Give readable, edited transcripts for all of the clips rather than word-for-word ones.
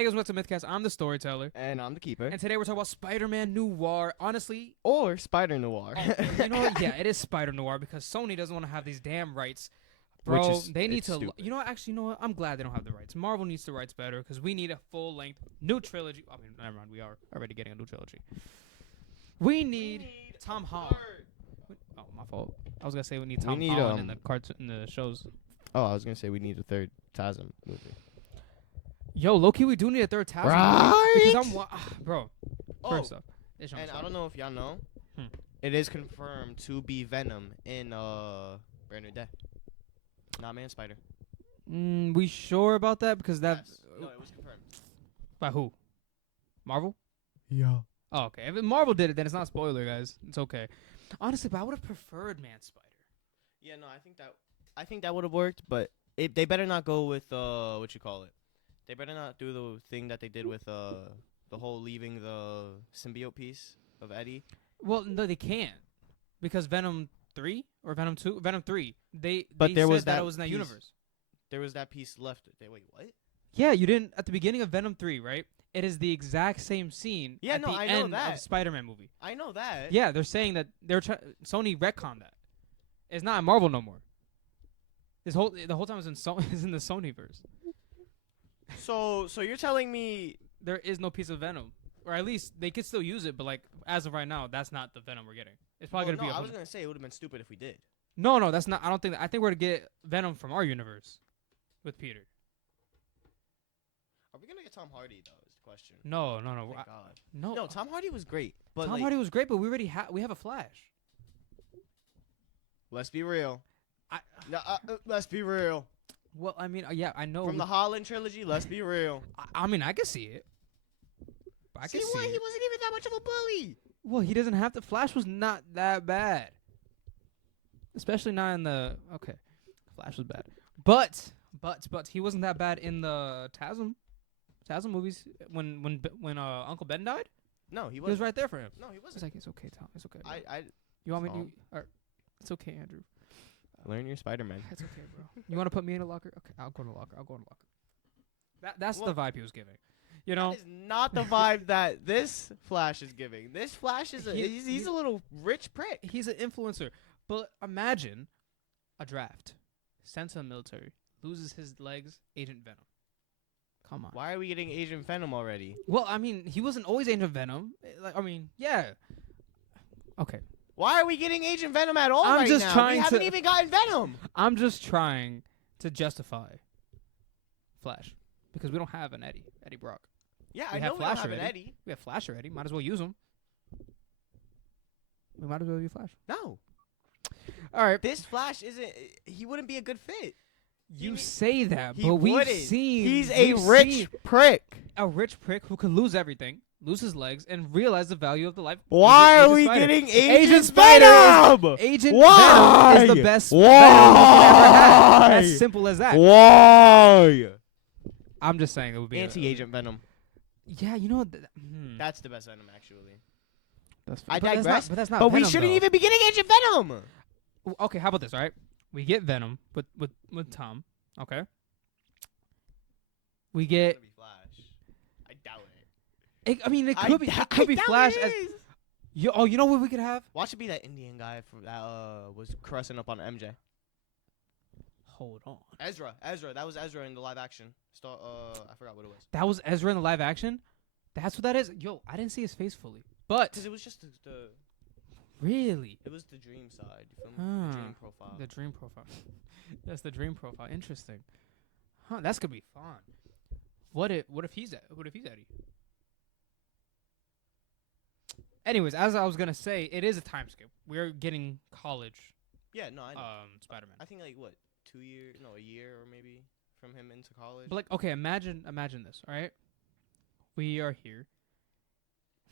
Hey guys, welcome to Mythcast. I'm the storyteller. And I'm the keeper. And today we're talking about Spider-Man Noir. Honestly, Or Spider Noir. you know what? Yeah, it is Spider Noir because Sony doesn't want to have these damn rights. Bro, they need to. Stupid. You know what? Actually, you know what? I'm glad they don't have the rights. Marvel needs the rights better because we need a full-length new trilogy. I mean, never mind. We are already getting a new trilogy. We need Tom Holland. Oh, my fault. I was gonna say we need Tom Holland in the cartoon, in the shows. Oh, I was gonna say we need a third TASM movie. Yo, low-key, we do need a third Taz movie. Right? Because bro. First off, And I don't know if y'all know, Hmm. it is confirmed to be Venom in Brand New Day. Not Man Spider. We sure about that? Because that. Yes. No, it was confirmed. By who? Marvel? Yeah. Oh, okay. If Marvel did it, then it's not a spoiler, guys. It's okay. Honestly, but I would have preferred Man Spider. Yeah, no, I think that would have worked, but they better not go with what you call it. They better not do the thing that they did with the whole leaving the symbiote piece of Eddie. Well, no, they can't. Because Venom 3 or Venom 2? Venom 3. They But there said was that that it was in that piece. universe. There was that piece left. Wait, what? Yeah, you didn't. At the beginning of Venom 3, right? It is the exact same scene Yeah, at no, the I know end that. of Spider-Man movie. I know that. Yeah, they're saying that Sony retconned that. It's not in Marvel no more. The whole time it's in the Sonyverse. So you're telling me There is no piece of Venom, or at least they could still use it, but like as of right now, that's not the Venom we're getting. It's probably gonna be. I was gonna say it would have been stupid if we did. No, that's not. I don't think. I think we're gonna get Venom from our universe with Peter. Are we gonna get Tom Hardy though? Is the question. No. Thank God. No, Tom Hardy was great, but Tom like, Hardy was great, but we already have a Flash. let's be real. I- Let's be real. Well, I mean, yeah, I know. From the Holland trilogy, let's be real. I mean, I can see it. I can see He it. wasn't even that much of a bully. Well, he doesn't have to. Flash was not that bad, especially not in the. Okay, Flash was bad, but he wasn't that bad in the TASM movies when Uncle Ben died. No, he He wasn't. was right there for him. No, he It's wasn't. like, it's okay, Tom. It's okay. Bro. I You want me? Tom. It's okay, Andrew. learn your Spider-Man. It's okay, bro. You want to put me in a locker? Okay, I'll go in a locker. That's the vibe he was giving. You know, That is not the vibe that this Flash is giving. This Flash is he's a little rich prick. he's an influencer. But imagine a draft, sent to the military, loses his legs, Agent Venom. Come on. Why are we getting Agent Venom already? Well, I mean, he wasn't always Agent Venom. Like, I mean, yeah. Okay. Why are we getting Agent Venom at all I'm right just now? trying We haven't to- even gotten Venom. I'm just trying to justify Flash because we don't have an Eddie Brock. Yeah, We I have know we Flash don't have an already. Eddie. We have Flash already. Might as well use him. We might as well use Flash. No. All right. This Flash isn't. He wouldn't be a good fit. You say that, He but we've wouldn't. seen He's a we've rich seen prick. a rich prick who could lose everything, lose his legs, and realize the value of the life. Why are Agent we Spider. getting Agent Agent Spider Venom? Agent Why? Venom is the best Venom we can ever have. Why? As simple as that. Why? I'm just saying it would be Anti-Agent Venom. Yeah, you know. That's the best Venom, actually. That's I but digress. But that's not. But we Venom, shouldn't though. even be getting Agent Venom. Okay, how about this? All right, we get Venom with Tom. Okay. We get. It's gonna be Flash. I doubt it. I mean, it could be. It could be doubt Flash it as. is. You know what we could have? Watch it be that Indian guy that was caressing up on MJ. Hold on. Ezra. That was Ezra in the live action. I forgot what it was. That was Ezra in the live action. That's what that is. Yo, I didn't see his face fully, but Because it was just the really, it was the dream side. You feel me? The dream profile. the dream profile. That's the dream profile. Interesting. Huh? That's gonna be fun. What if he's Eddie? Anyways, as I was gonna say, it is a time skip. We're getting college. Yeah, no, I know. Spider-Man. I think like what, 2 years? No, a year or maybe from him into college. But like, okay, imagine this. All right, we are here.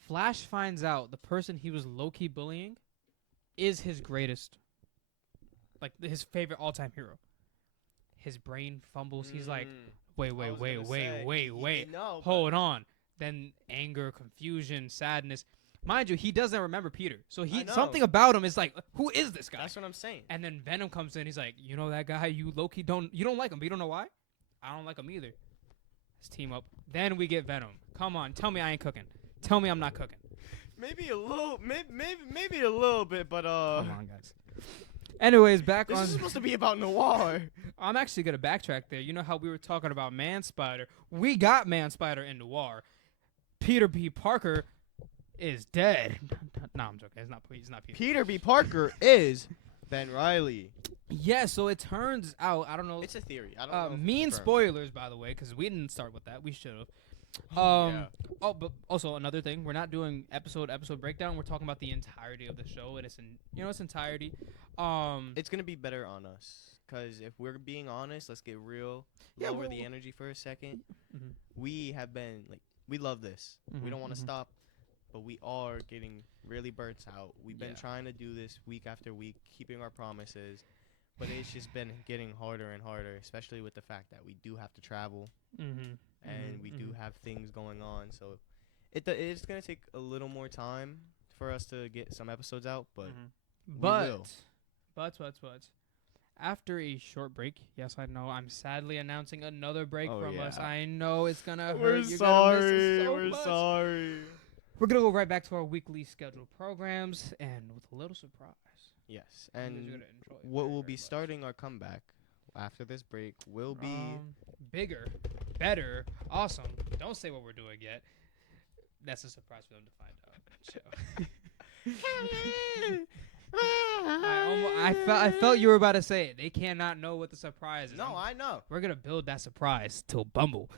Flash finds out the person he was low-key bullying is his greatest, like his favorite all-time hero. His brain fumbles. He's like, wait. No, Hold on. Then anger, confusion, sadness. Mind you, he doesn't remember Peter. So something about him is like, who is this guy? That's what I'm saying. And then Venom comes in. He's like, you know that guy you low-key don't like him, but you don't know why? I don't like him either. Let's team up. Then we get Venom. Come on, tell me I ain't cooking. Tell me I'm not cooking. Maybe a little, maybe a little bit, but Come on, guys. Anyways, back this on. is supposed to be about noir. I'm actually gonna backtrack there. You know how we were talking about Man Spider? We got Man Spider in noir. Peter B. Parker is dead. No, I'm joking. It's not. He's not Peter. Peter B. Parker is Ben Reilly. Yeah. So it turns out I don't know. It's a theory. I don't know. if it's Mean confirmed. spoilers, by the way, because we didn't start with that. We should have. Yeah. Oh, but also another thing, we're not doing episode breakdown. We're talking about the entirety of the show in its entirety. It's gonna be better on us, cause if we're being honest, let's get real. Yeah, Lower well- the energy for a 2nd. Mhm. We have been like, we love this. We Mhm, don't want to mhm. stop, but we are getting really burnt out. We've been Yeah. trying to do this week after week, keeping our promises, but it's just been getting harder and harder, especially with the fact that we do have to travel Mhm. and we do mhm. have things going on. So it's gonna take a little more time for us to get some episodes out, but will. But after a short break, yes, I know I'm sadly announcing another break Oh, from us. yeah. I know it's gonna hurt. we're You're gonna miss us sorry. so We're much. sorry. We're gonna go right back to our weekly scheduled programs, and with a little surprise. Yes, You guys are and gonna enjoy it what very, will very be much. starting our comeback after this break will be Bigger, better, awesome. Don't say what we're doing yet. That's a surprise for them to find out. I felt you were about to say it. They cannot know what the surprise is. No, I know, We're gonna build that surprise till Bumble.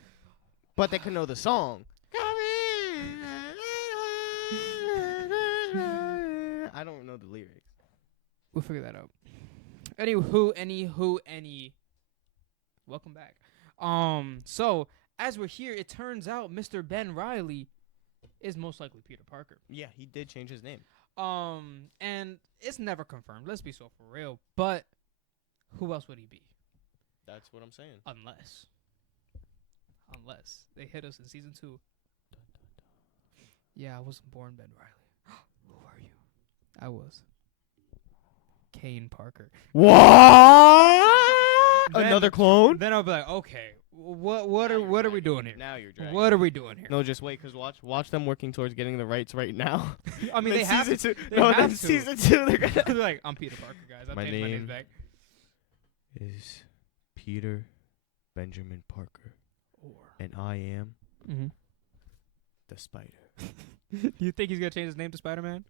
but they can know the song. I don't know the lyrics. We'll figure that out. Any. Welcome back. So as we're here, it turns out Mr. Ben Reilly is most likely Peter Parker. Yeah, he did change his name. And it's never confirmed. Let's be so for real. But who else would he be? That's what I'm saying. Unless they hit us in season 2. Yeah, I wasn't born Ben Reilly. Who are you? I was Kane Parker. What? Then- Another clone? Then I'll be like, okay, what are we doing here? Now you're dragging. What are we doing here? No, just wait, cause watch them working towards getting the rights right now. I mean, they have to. season 2. they No, have then to. season 2 they're gonna. They're like, I'm Peter Parker, guys. I'm My changing my name name- back. Is Peter Benjamin Parker, Or and I am mm-hmm. the Spider. You think he's gonna change his name to Spider-Man?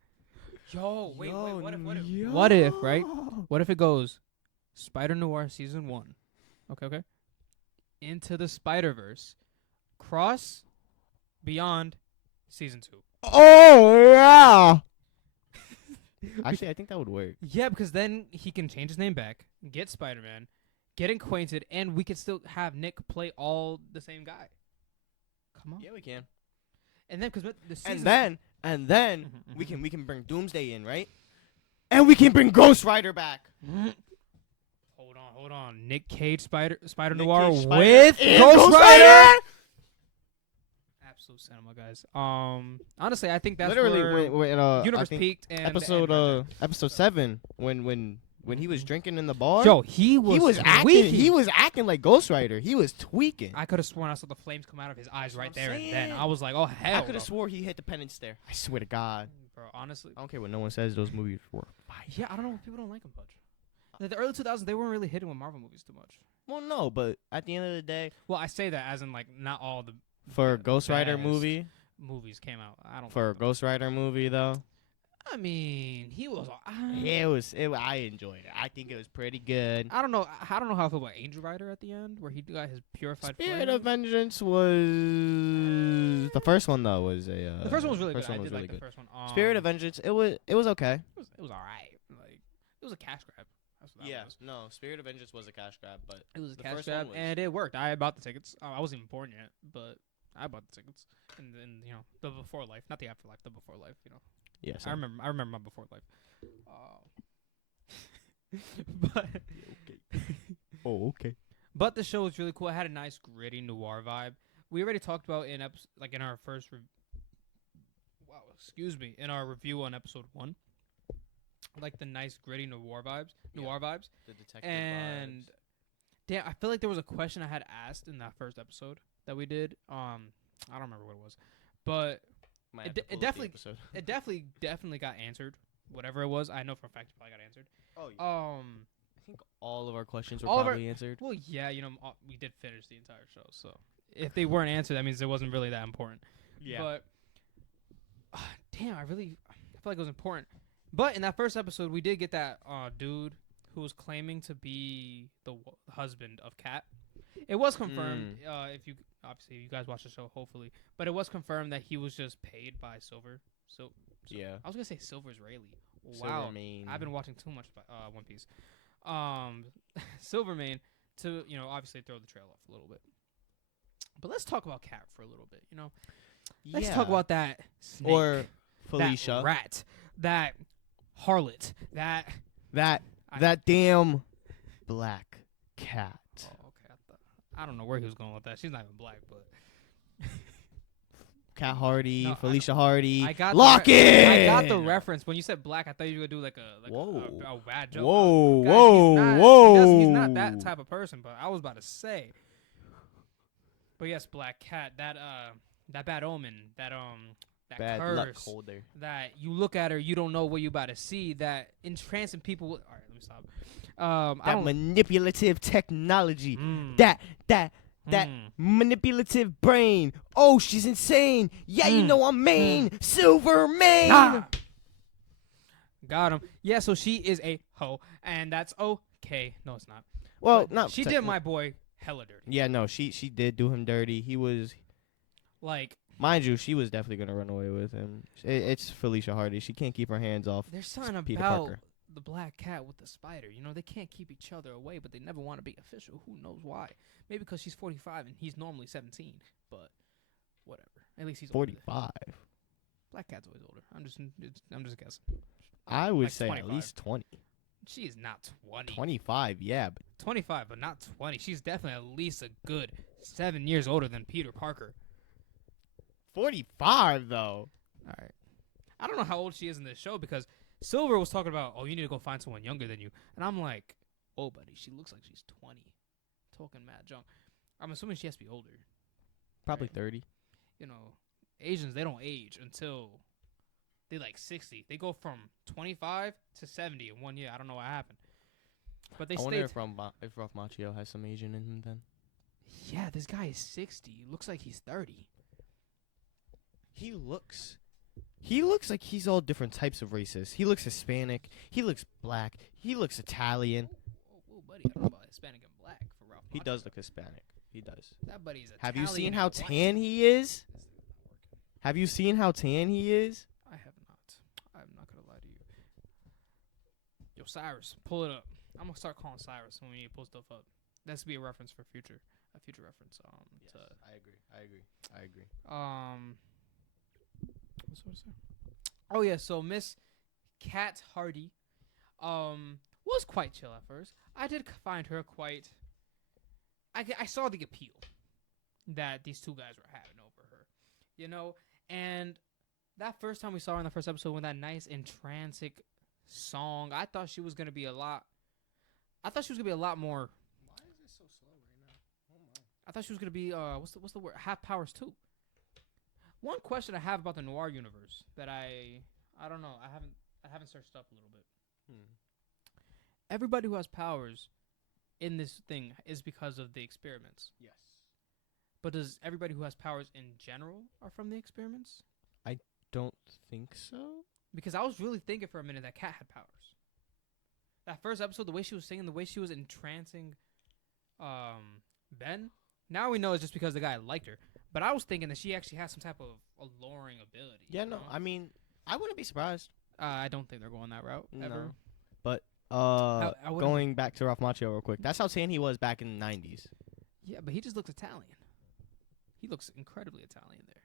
Yo, wait. What if? yo. What if, right? What if it goes Spider Noir season 1? Okay. Into the Spider-Verse, Cross, Beyond, season 2. Oh yeah. Actually, I think that would work. Yeah, because then he can change his name back, get Spider-Man, get acquainted, and we can still have Nick play all the same guy. Come on. Yeah, we can. And then, because the season... And then Mhm, we mhm. can bring Doomsday in, right? And we can bring Ghost Rider back. Hold on. Nick Cage Spider Nick Noir Cage Spider with and Ghost Rider? Absolute cinema, guys. Honestly, I think that's Literally, where when I universe think peaked and episode 7 when he was drinking in the bar. Yo, he was acting. He tweaking. was acting like Ghost Rider. He was tweaking. I could have sworn I saw the flames come out of his eyes right what there I'm and then. saying. I was like, oh hell. I could no. have swore he hit the penance there. I swear to God. Bro, honestly. I don't care what no one says. Those movies were fire. Yeah, I don't know if people don't like him much. The early 2000s, they weren't really hitting with Marvel movies too much. Well, no, but at the end of the day, Well, I say that as in like not all the for a Ghost Rider best movie, movies came out. I don't. for a like them. Ghost Rider movie though, I mean, he was. I enjoyed it. I think it was pretty good. I don't know. I don't know how I feel about Angel Rider at the end, where he got his purified. Spirit flame. of Vengeance was the first one though. Was a The first one was really good. first I one did was like really the first one. Spirit of Vengeance. It was okay. It was alright. Like it was a cash grab. That's what that Yeah, was. no, Spirit of Vengeance was a cash grab, but It was a the cash first one grab, was- and it worked. I bought the tickets. I wasn't even born yet, but I bought the tickets. And then the before life, not the afterlife, the before life. yes, I remember my before life. But Oh, okay. but the show was really cool. It had a nice gritty noir vibe. We already talked about in our first in our review on episode 1, like the nice gritty noir vibes, The detective and vibes. damn, I feel like there was a question I had asked in that first episode that we did. I don't remember what it was, but Might it, have to it pull up the definitely episode. it definitely got answered. Whatever it was, I know for a fact it probably got answered. Oh yeah. Um, I think all of our questions were all of our- probably answered. well, yeah, we did finish the entire show, so if they weren't answered, that means it wasn't really that important. But damn, I feel like it was important. But in that first episode, we did get that dude who was claiming to be the husband of Kat. It was confirmed. If you obviously you guys watch the show, hopefully, but it was confirmed that he was just paid by Silver. So yeah. I was gonna say Silver's Rayleigh. Wow, Silvermane. I've been watching too much One Piece. Silvermane to obviously throw the trail off a little bit. But let's talk about Kat for a little bit. Let's talk about that snake, or Felicia. that rat, that harlot, that damn black cat. Oh, okay. I don't know where he was going with that. She's not even black, but Cat Hardy, No, Felicia Hardy. I got Lock the it. I got the reference when you said black. I thought you were gonna do like Whoa. a bad joke. Whoa, Guys, whoa, he's not that type of person. But I was about to say. But yes, black cat. That bad omen. That Bad curse. luck holder. That you look at her, you don't know what you about to see. That entrancing people. All right, let me stop. I That don't. manipulative technology. Mm, That mm. manipulative brain. Oh, she's insane. Yeah, you Mm. know I'm Maine. Silvermane. Nah. Got him. Yeah, so she is a hoe, and that's okay. No, it's not. Well, But not she did my boy hella dirty. Yeah, no, she did do him dirty. He was, Like, mind you, she was definitely gonna run away with him. It's Felicia Hardy. She can't keep her hands off there's something Peter about Parker. the black cat with the spider. They can't keep each other away, but they never want to be official. Who knows why? Maybe because she's 45 and he's normally 17. But whatever. At least he's older. 45. Black cat's always older. I'm just guessing. I would Like say 25. at least 20. She is not 20. 25, yeah. But 25, but not 20. She's definitely at least a good 7 years older than Peter Parker. 45 though. All right. I don't know how old she is in this show because Silver was talking about, you need to go find someone younger than you. And I'm like, oh, buddy, she looks like she's 20. Talking mad junk. I'm assuming she has to be older. Probably Right. 30. Asians, they don't age until they like 60. They go from 25 to 70 in 1 year. I don't know what happened. But they I wonder stay. if Ralph Macchio has some Asian in him then. Yeah, this guy is 60. Looks like he's 30. He looks like he's all different types of races. He looks Hispanic. He looks black. He looks Italian. Whoa, buddy, I don't know about Hispanic and black for Ralph. He Macchio. does look Hispanic. He does. That buddy's Italian. Have you seen and how white. tan he is? This thing's not working. Have you seen how tan he is? I have not. I'm not gonna lie to you. Yo, Cyrus, pull it up. I'm gonna start calling Cyrus when we need to pull stuff up. That's to be a reference for a future reference. I agree. What's what I say? Oh yeah, so Miss Kat Hardy, was quite chill at first. I did find her quite. I saw the appeal that these two guys were having over her, and that first time we saw her in the first episode with that nice entrancing song, I thought she was gonna be a lot. I thought she was gonna be a lot more. Why is it so slow right now? Oh my. I thought she was gonna be what's the word? Half powers too. One question I have about the noir universe that I don't know. I haven't searched up a little bit. Everybody who has powers in this thing is because of the experiments. Yes. But does everybody who has powers in general are from the experiments? Don't think so. Because I was really thinking for a minute that Kat had powers. That first episode, the way she was singing, the way she was entrancing Ben. Now we know it's just because the guy liked her. But I was thinking that she actually has some type of alluring ability. Yeah, no. I mean, I wouldn't be surprised. I don't think they're going that route ever. No. But I wouldn't- going back to Ralph Macchio real quick. That's how tan he was back in the 90s. Yeah, but he just looks Italian. He looks incredibly Italian there.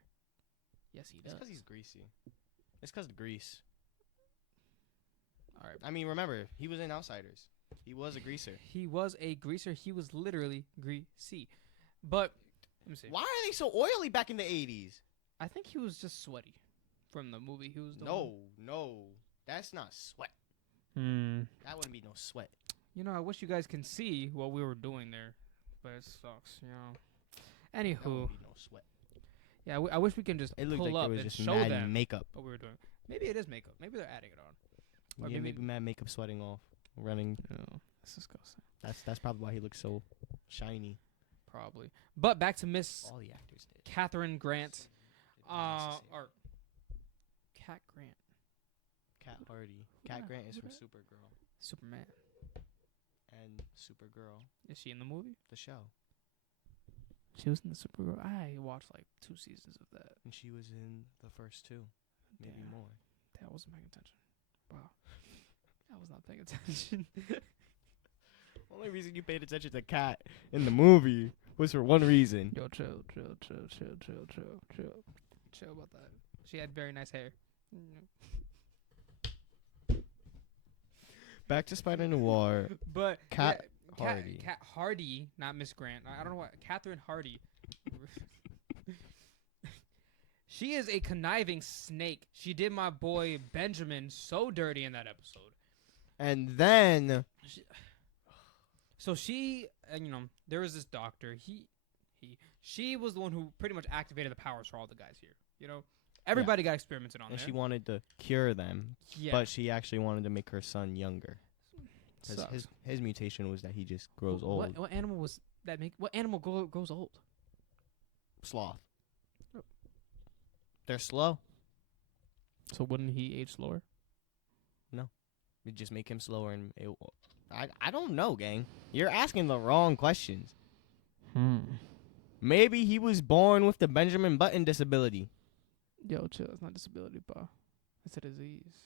Yes, he It's does. because he's greasy. It's because of the grease. All right. I mean, remember, he was in Outsiders. He was a greaser. He was a greaser. He was literally greasy. But let me see. Why are they so oily back in the 80s? I think he was just sweaty from the movie he was doing. No. That's not sweat. That wouldn't be no sweat. I wish you guys can see what we were doing there, but it sucks, That Anywho, would be no sweat. yeah, I wish we can just It looked pull like up there was and just show mad them makeup. what we were doing. Maybe it is makeup. Maybe they're adding it on. Or Yeah, maybe mad makeup sweating off, running. No, that's disgusting. That's probably why he looks so shiny. Probably. But back to Miss All the actors did. Catherine Grant. Necessary. Or Cat Grant. Cat Hardy. Who Cat that? Grant is Who from that? Supergirl Superman. and Supergirl, Is she in the movie? the show, She was in the Supergirl. I watched like 2 seasons of that. and she was in the first 2, maybe Damn. more. I wasn't paying attention. Wow. I was not paying attention. Only reason you paid attention to Cat in the movie was for one reason. Yo, chill about that. She had very nice hair. Back to Spider Noir. But Cat yeah, Hardy. Cat Hardy, not Miss Grant. I don't know what. Catherine Hardy. She is a conniving snake. She did my boy Benjamin so dirty in that episode. And then So she, there was this doctor. She was the one who pretty much activated the powers for all the guys here. You know, everybody got experimented on. and there. she wanted to cure them, Yeah, but she actually wanted to make her son younger. 'Cause sucks. his mutation was that he just grows Wh- old. What animal was that? What animal grows old? Sloth. Oh. They're slow. So wouldn't he age slower? We just make him slower, and I don't know, gang. You're asking the wrong questions. Maybe he was born with the Benjamin Button disability. Yo, chill. It's not disability, bro. It's a disease.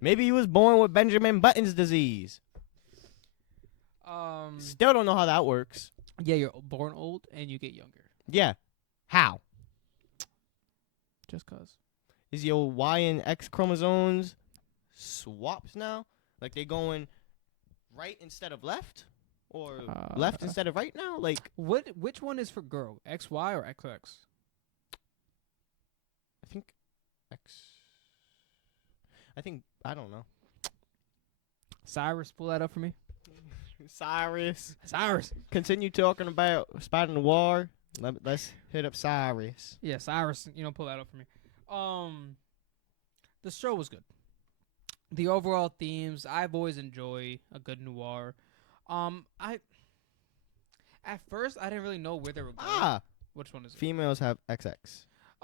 Maybe he was born with Benjamin Button's disease. Still don't know how that works. Yeah, you're born old and you get younger. Yeah. How? Just cause. Is your Y and X chromosomes swapped now? Like they going right instead of left? Or left instead of right now? Like Which one is for girl? XY or XX? I think X. I don't know. Cyrus, pull that up for me. Cyrus. Cyrus. Continue talking about Spider Noir. Let's hit up Cyrus. Yeah, Cyrus. Pull that up for me. The show was good. The overall themes, I've always enjoyed a good noir. At first I didn't really know where they were going. Which one is it? Females have XX.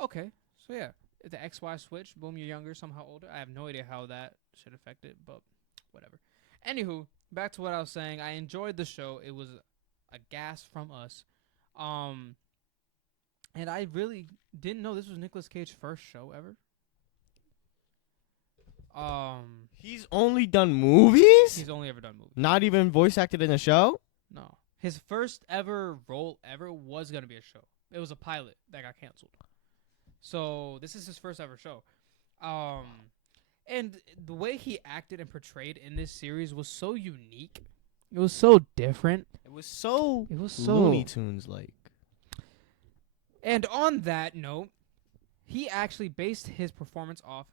Okay, so yeah, the XY switch. Boom, you're younger, somehow older. I have no idea how that should affect it, but whatever. Anywho, back to what I was saying. I enjoyed the show. It was a gas from us. And I really didn't know this was Nicolas Cage's first show ever. He's only done movies? He's only ever done movies. Not even voice acted in a show? No. His first ever role ever was going to be a show. It was a pilot that got canceled. So this is his first ever show. And the way he acted and portrayed in this series was so unique. It was so different. It was so so Looney Tunes like. And on that note, he actually based his performance off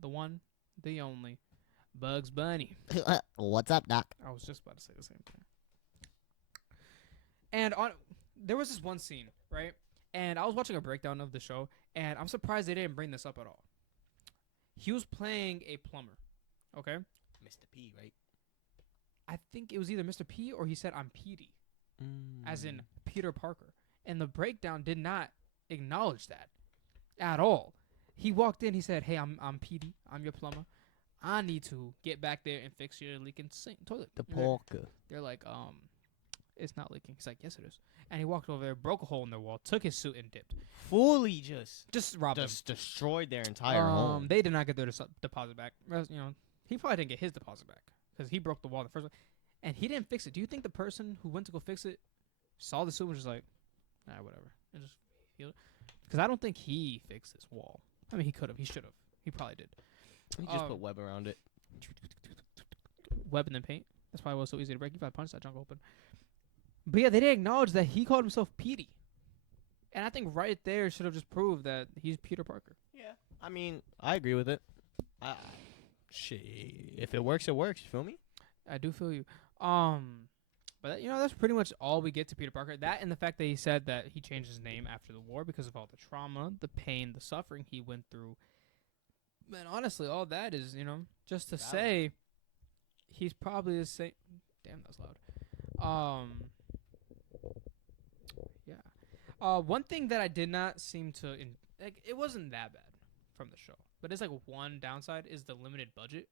the one, the only, Bugs Bunny. What's up, Doc? I was just about to say the same thing. And there was this one scene, right? And I was watching a breakdown of the show, and I'm surprised they didn't bring this up at all. He was playing a plumber, okay? Mr. P, right? I think it was either Mr. P or he said, "I'm Petey," as in Peter Parker. And the breakdown did not acknowledge that at all. He walked in, he said, "Hey, I'm Petey. I'm your plumber. I need to get back there and fix your leaking toilet." The And they're- Parker. They're like, it's not leaking. He's like, "Yes, it is." And he walked over there, broke a hole in their wall, took his suit and dipped. Fully just Robbed them. destroyed their entire home. They did not get their deposit back. He probably didn't get his deposit back because he broke the wall the first one. And he didn't fix it. Do you think the person who went to go fix it saw the suit and was just like, "Nah, whatever," and just healed it? Because I don't think he fixed this wall. I mean, he could have. He should have. He probably did. He just put web around it. Web and then paint. That's why it was so easy to break. You probably punched that junk open. But yeah, they didn't acknowledge that he called himself Petey. And I think right there should have just proved that he's Peter Parker. Yeah. I mean, I agree with it. Shit. If it works, it works. You feel me? I do feel you. But that's pretty much all we get to Peter Parker. That and the fact that he said that he changed his name after the war because of all the trauma, the pain, the suffering he went through. Man, honestly, all that is, just to Valid. say he's probably the same. Damn, that's loud. Yeah. One thing that I did not seem to it wasn't that bad from the show, but it's like one downside is the limited budget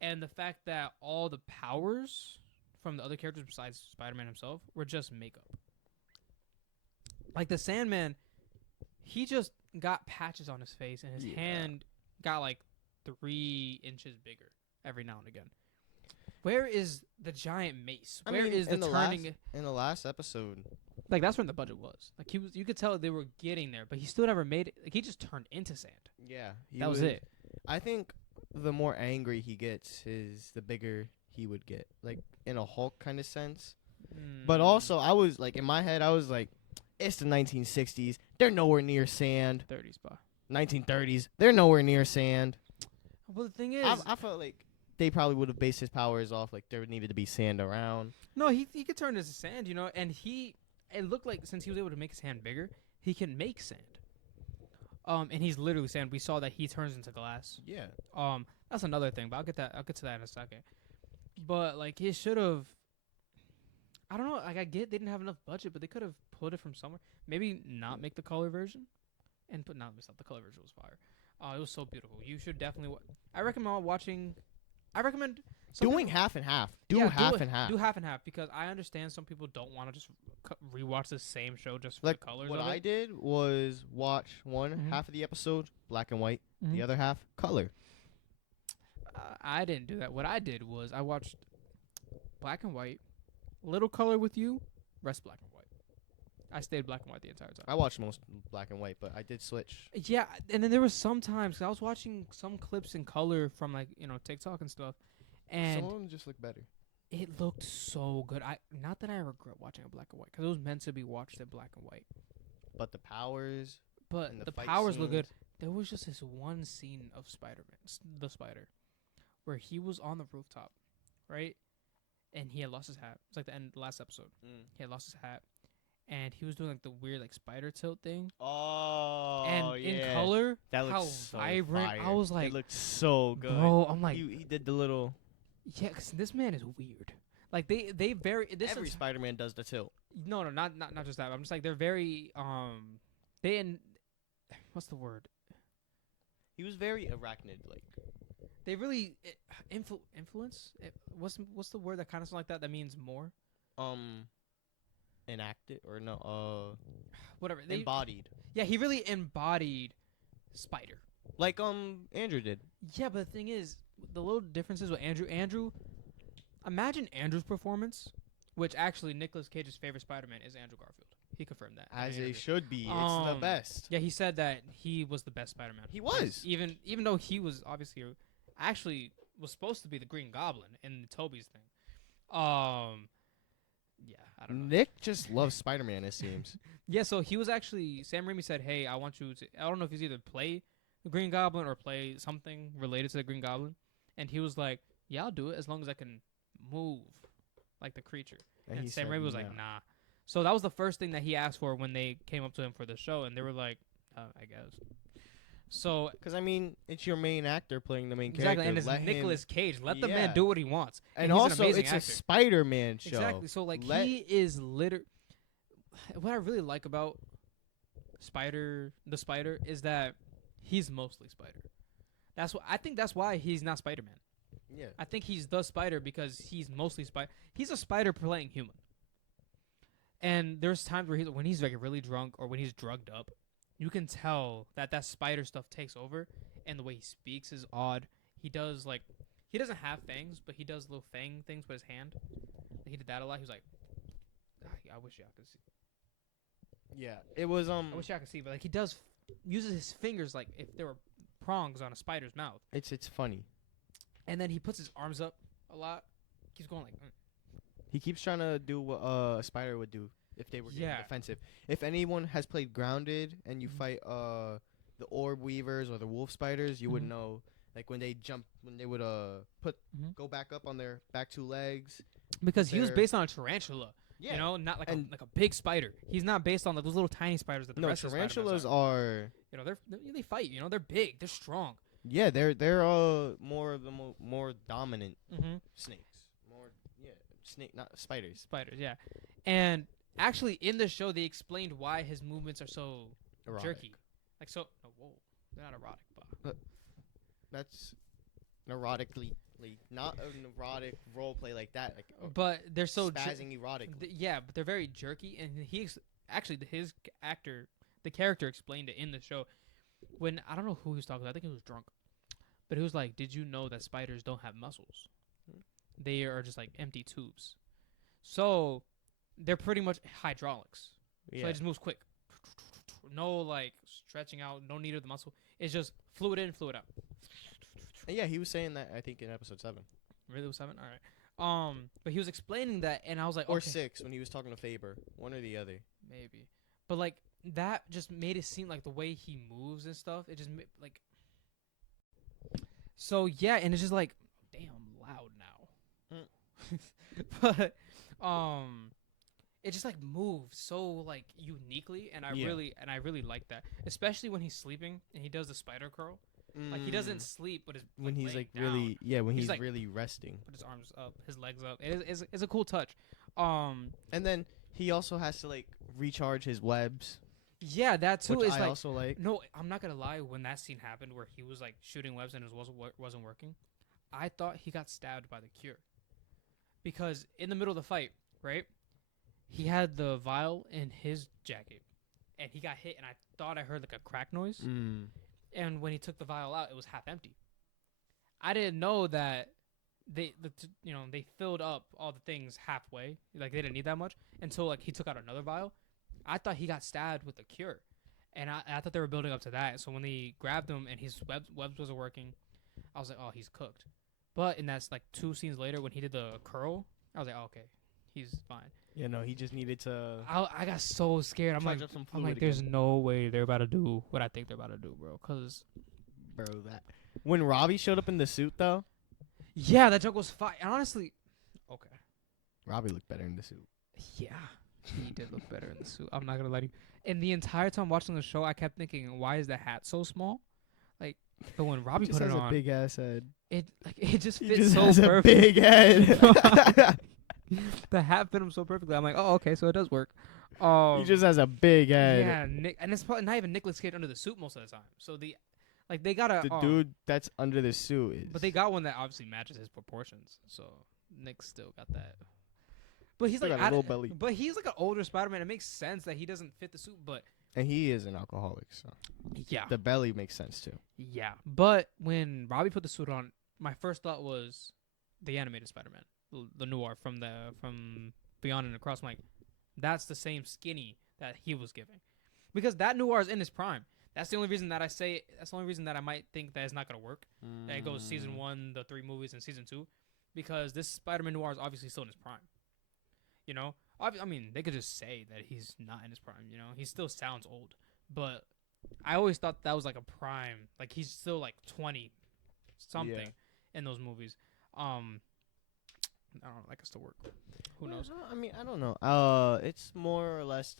and the fact that all the powers from the other characters besides Spider-Man himself were just makeup. Like the Sandman, he just got patches on his face and his hand got like 3 inches bigger every now and again. Where is the giant mace? Where is the turning? In the last episode, like that's when the budget was. Like you could tell they were getting there, but he still never made it. Like he just turned into sand. yeah, That was it. I think the more angry he gets, is the bigger he would get, like in a Hulk kind of sense. But also, I was like, in my head, I was like, it's the 1960s. They're nowhere near sand. 30s, bah. 1930s. They're nowhere near sand. Well, the thing is, I felt like they probably would have based his powers off like there needed to be sand around. no, he could turn into sand, and it looked like since he was able to make his hand bigger, he can make sand. And he's literally sand. We saw that he turns into glass. Yeah. That's another thing, but I'll get to that in a second. But like he should have. I don't know. Like I get they didn't have enough budget, but they could have pulled it from somewhere. Maybe not make the color version, and put not the color version was fire. It was so beautiful. You should definitely. I recommend watching. I recommend doing half and half. Do half and half. Do half and half because I understand some people don't want to just rewatch the same show just for like the colors. What of I it. did was watch one half of the episode black and white, the other half color. I didn't do that. What I did was I watched black and white, little color with you, rest black and white. I stayed black and white the entire time. I watched most black and white, but I did switch. Yeah, and then there was some times 'cause I was watching some clips in color from like TikTok and stuff, and some of them just look better. it looked so good. Not that I regret watching a black and white because it was meant to be watched in black and white. But the powers, But and the fight powers look good. scenes. There was just this one scene of Spider-Man, the Spider, where he was on the rooftop, right? And he had lost his hat. It's like the last episode. He had lost his hat, and he was doing like the weird like spider tilt thing. Oh, And in color, that how looks so vibrant! fire. I was like, it looked so good, bro. I'm like, he did the little. yeah, 'cause this man is weird. Like they very Every Spider-Man does the tilt. no not just that. I'm just like they're very what's the word? He was very arachnid, like. They really influence. What's the word that kind of sounds like that? That means more. Enacted or no? Whatever. Embodied. Yeah, he really embodied Spider. Like Andrew did. Yeah, but the thing is, the little differences with Andrew. Imagine Andrew's performance, which actually Nicolas Cage's favorite Spider-Man is Andrew Garfield. He confirmed that. As it should be. It's the best. Yeah, he said that he was the best Spider-Man. He was. Even though he was obviously actually was supposed to be the Green Goblin in Toby's thing. Yeah, I don't know. Nick just loves Spider-Man, it seems. Yeah, so he was actually Sam Raimi said, "Hey, I want you to." I don't know if he's either play the Green Goblin or play something related to the Green Goblin, and he was like, "Yeah, I'll do it as long as I can move like the creature." And Sam Raimi was like, "Nah." So that was the first thing that he asked for when they came up to him for the show, and they were like, "I guess." So, because I mean, it's your main actor playing the main exactly, character. and it's Nicolas Cage. Let the Yeah. man do what he wants. And he's also, an amazing it's actor. a Spider-Man show. Exactly. So, like, he is what I really like about the Spider, is that he's mostly Spider. I think that's why he's not Spider-Man. Yeah. I think he's the Spider because he's mostly Spider. He's a Spider playing human. And there's times where when he's like really drunk or when he's drugged up, you can tell that Spider stuff takes over, and the way he speaks is odd. He doesn't have fangs, but he does little fang things with his hand. He did that a lot. He was like, I wish y'all could see. Yeah. It was I wish y'all could see, but like he uses his fingers like if there were prongs on a spider's mouth. It's funny. And then he puts his arms up a lot. Keeps going like. He keeps trying to do what a spider would do if they were getting defensive. If anyone has played Grounded and you fight the orb weavers or the wolf spiders, you would know, like when they would go back up on their back two legs because he was They're- based on a tarantula. Yeah. You know, not like and- a big spider. He's not based on like those little tiny spiders that the No, rest of the Spider-Mans tarantulas are. are. You know, they fight. You know, they're big. They're strong. Yeah, they're more of the more dominant Mm-hmm. snakes. More snake, not spiders. Spiders, yeah. And actually, in the show, they explained why his movements are so Erotic. jerky. Like so. No, whoa, they're not erotic, but That's neurotically, not an erotic role play like that. Like but they're so spazzing erotic. yeah, but they're very jerky. And actually his actor, the character, explained it in the show. When I don't know who he was talking to, I think he was drunk, but he was like, "Did you know that spiders don't have muscles? They are just like empty tubes. So they're pretty much hydraulics. So Yeah. it just moves quick. No like stretching out. No need of the muscle. It's just fluid in, fluid out. And yeah, he was saying that I think in episode 7 Really, it was 7? All right. But he was explaining that, and I was like, or okay, 6 when he was talking to Faber, one or the other. maybe. But like that just made it seem like the way he moves and stuff. It just like. So yeah, and it's just like, damn, I'm loud now. But it just like moves so like uniquely, and I Yeah. really like that, especially when he's sleeping and he does the spider curl. Like he doesn't sleep, but his when he's laying like down, really when He's, he's like- really resting. put his arms up, his legs up. It's a cool touch. And then he also has to like recharge his webs, Yeah, that too which is I like. also like. No, I'm not gonna lie. When that scene happened, where he was like shooting webs and it wasn't working, I thought he got stabbed by the Cure, because in the middle of the fight, right, he had the vial in his jacket, and he got hit, and I thought I heard like a crack noise, and when he took the vial out, it was half empty. I didn't know that they filled up all the things halfway, like they didn't need that much until like he took out another vial. I thought he got stabbed with the Cure, and I thought they were building up to that. So when they grabbed him and his webs wasn't working, I was like, oh, he's cooked. But in that's like 2 scenes later when he did the curl, I was like, oh, okay, he's fine. Yeah, no, he just needed to I got so scared. I'm charge like, up some I'm fluid like, again. there's no way they're about to do what I think they're about to do, bro. Cause Bro, that when Robbie showed up in the suit though, yeah, that joke was fine. And honestly, okay, Robbie looked better in the suit. yeah, he did look better in the suit. I'm not gonna lie to you. And the entire time watching the show, I kept thinking, why is the hat so small? Like, but when Robbie He just put it has a on, big ass head. it just He fits just so has a perfect. big head. The hat fit him so perfectly. I'm like, oh, okay, so it does work. He just has a big head. yeah, and it's probably not even Nicolas Cage under the suit most of the time. So they got a The dude that's under the suit is. but they got one that obviously matches his proportions. So Nick still got that. But he's Still like got a little belly. But he's like an older Spider-Man. It makes sense that he doesn't fit the suit. But And he is an alcoholic, so yeah, the belly makes sense too. yeah. But when Robbie put the suit on, my first thought was the animated Spider-Man, the noir from Beyond and Across. I'm like, that's the same skinny that he was giving, because that noir is in his prime. That's the only reason that I say. That's the only reason that I might think that it's not gonna work. That it goes season 1, the 3 movies, and season 2, because this Spider-Man noir is obviously still in his prime. You know, I mean, they could just say that he's not in his prime. You know, he still sounds old, but I always thought that was like a prime. Like he's still like 20 something in those movies. I don't know. I guess to work. Who knows? I mean, I don't know. It's more or less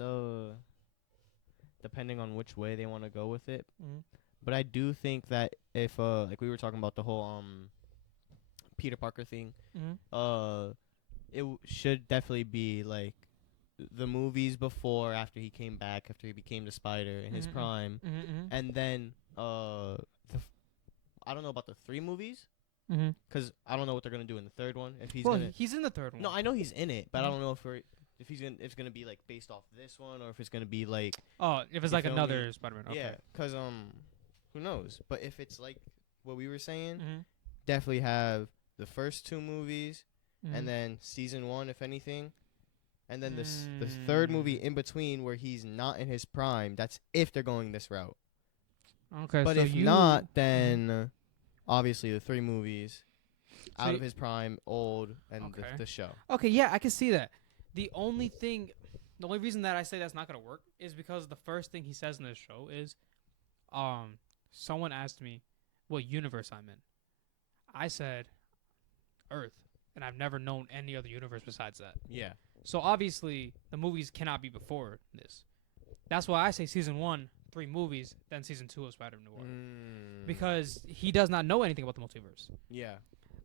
depending on which way they want to go with it. Mm-hmm. But I do think that if like we were talking about the whole Peter Parker thing, Mm-hmm. it should definitely be like the movies before, after he came back, after he became the Spider in his Mhm, prime, Mm-hmm. and then I don't know about the 3 movies, Mm-hmm. because I don't know what they're gonna do in the third one. If he's Well, gonna he's in the third one. no, I know he's in it, but I Mhm. don't know if it's gonna be like based off this one, or if it's gonna be like Oh, if it's You like feel another me? Spider-Man. Okay. yeah, because who knows? But if it's like what we were saying, Mm-hmm. definitely have the first 2 movies, Mm-hmm. and then season 1, if anything, and then the third movie Mm. in between where he's not in his prime. That's if they're going this route. Okay, But so if you, not, then obviously the 3 movies So out you- of his prime, old, and Okay. the show. Okay, yeah, I can see that. The only reason that I say that's not gonna work is because the first thing he says in this show is, someone asked me what universe I'm in. I said, Earth. and I've never known any other universe besides that. Yeah. So obviously, the movies cannot be before this. That's why I say season 1, 3 movies, then season 2 of Spider-Man Noir, because he does not know anything about the multiverse. Yeah.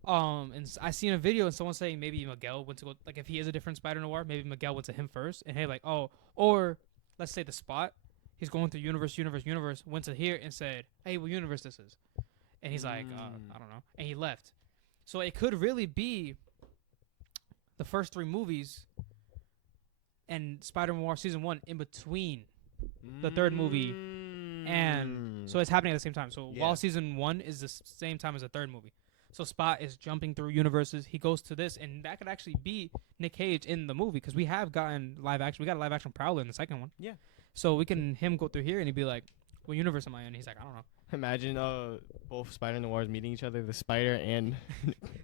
I seen a video and someone saying maybe Miguel went to go, like, if he is a different Spider Noir, maybe Miguel went to him first, and hey, like, oh, or let's say the Spot, he's going through universe, went to here and said, hey, what universe this is, and he's like, I don't know, and he left. So it could really be the first 3 movies and Spider-Man Noir season 1 in between the third movie, and so it's happening at the same time. So while season 1 is the same time as the third movie. So Spot is jumping through universes. He goes to this, and that could actually be Nick Cage in the movie, because we have gotten live action. We got a live action Prowler in the second one. Yeah. So we can him go through here, and he'd be like, "What universe am I in?" He's like, "I don't know." Imagine both Spider Noirs meeting each other, the Spider and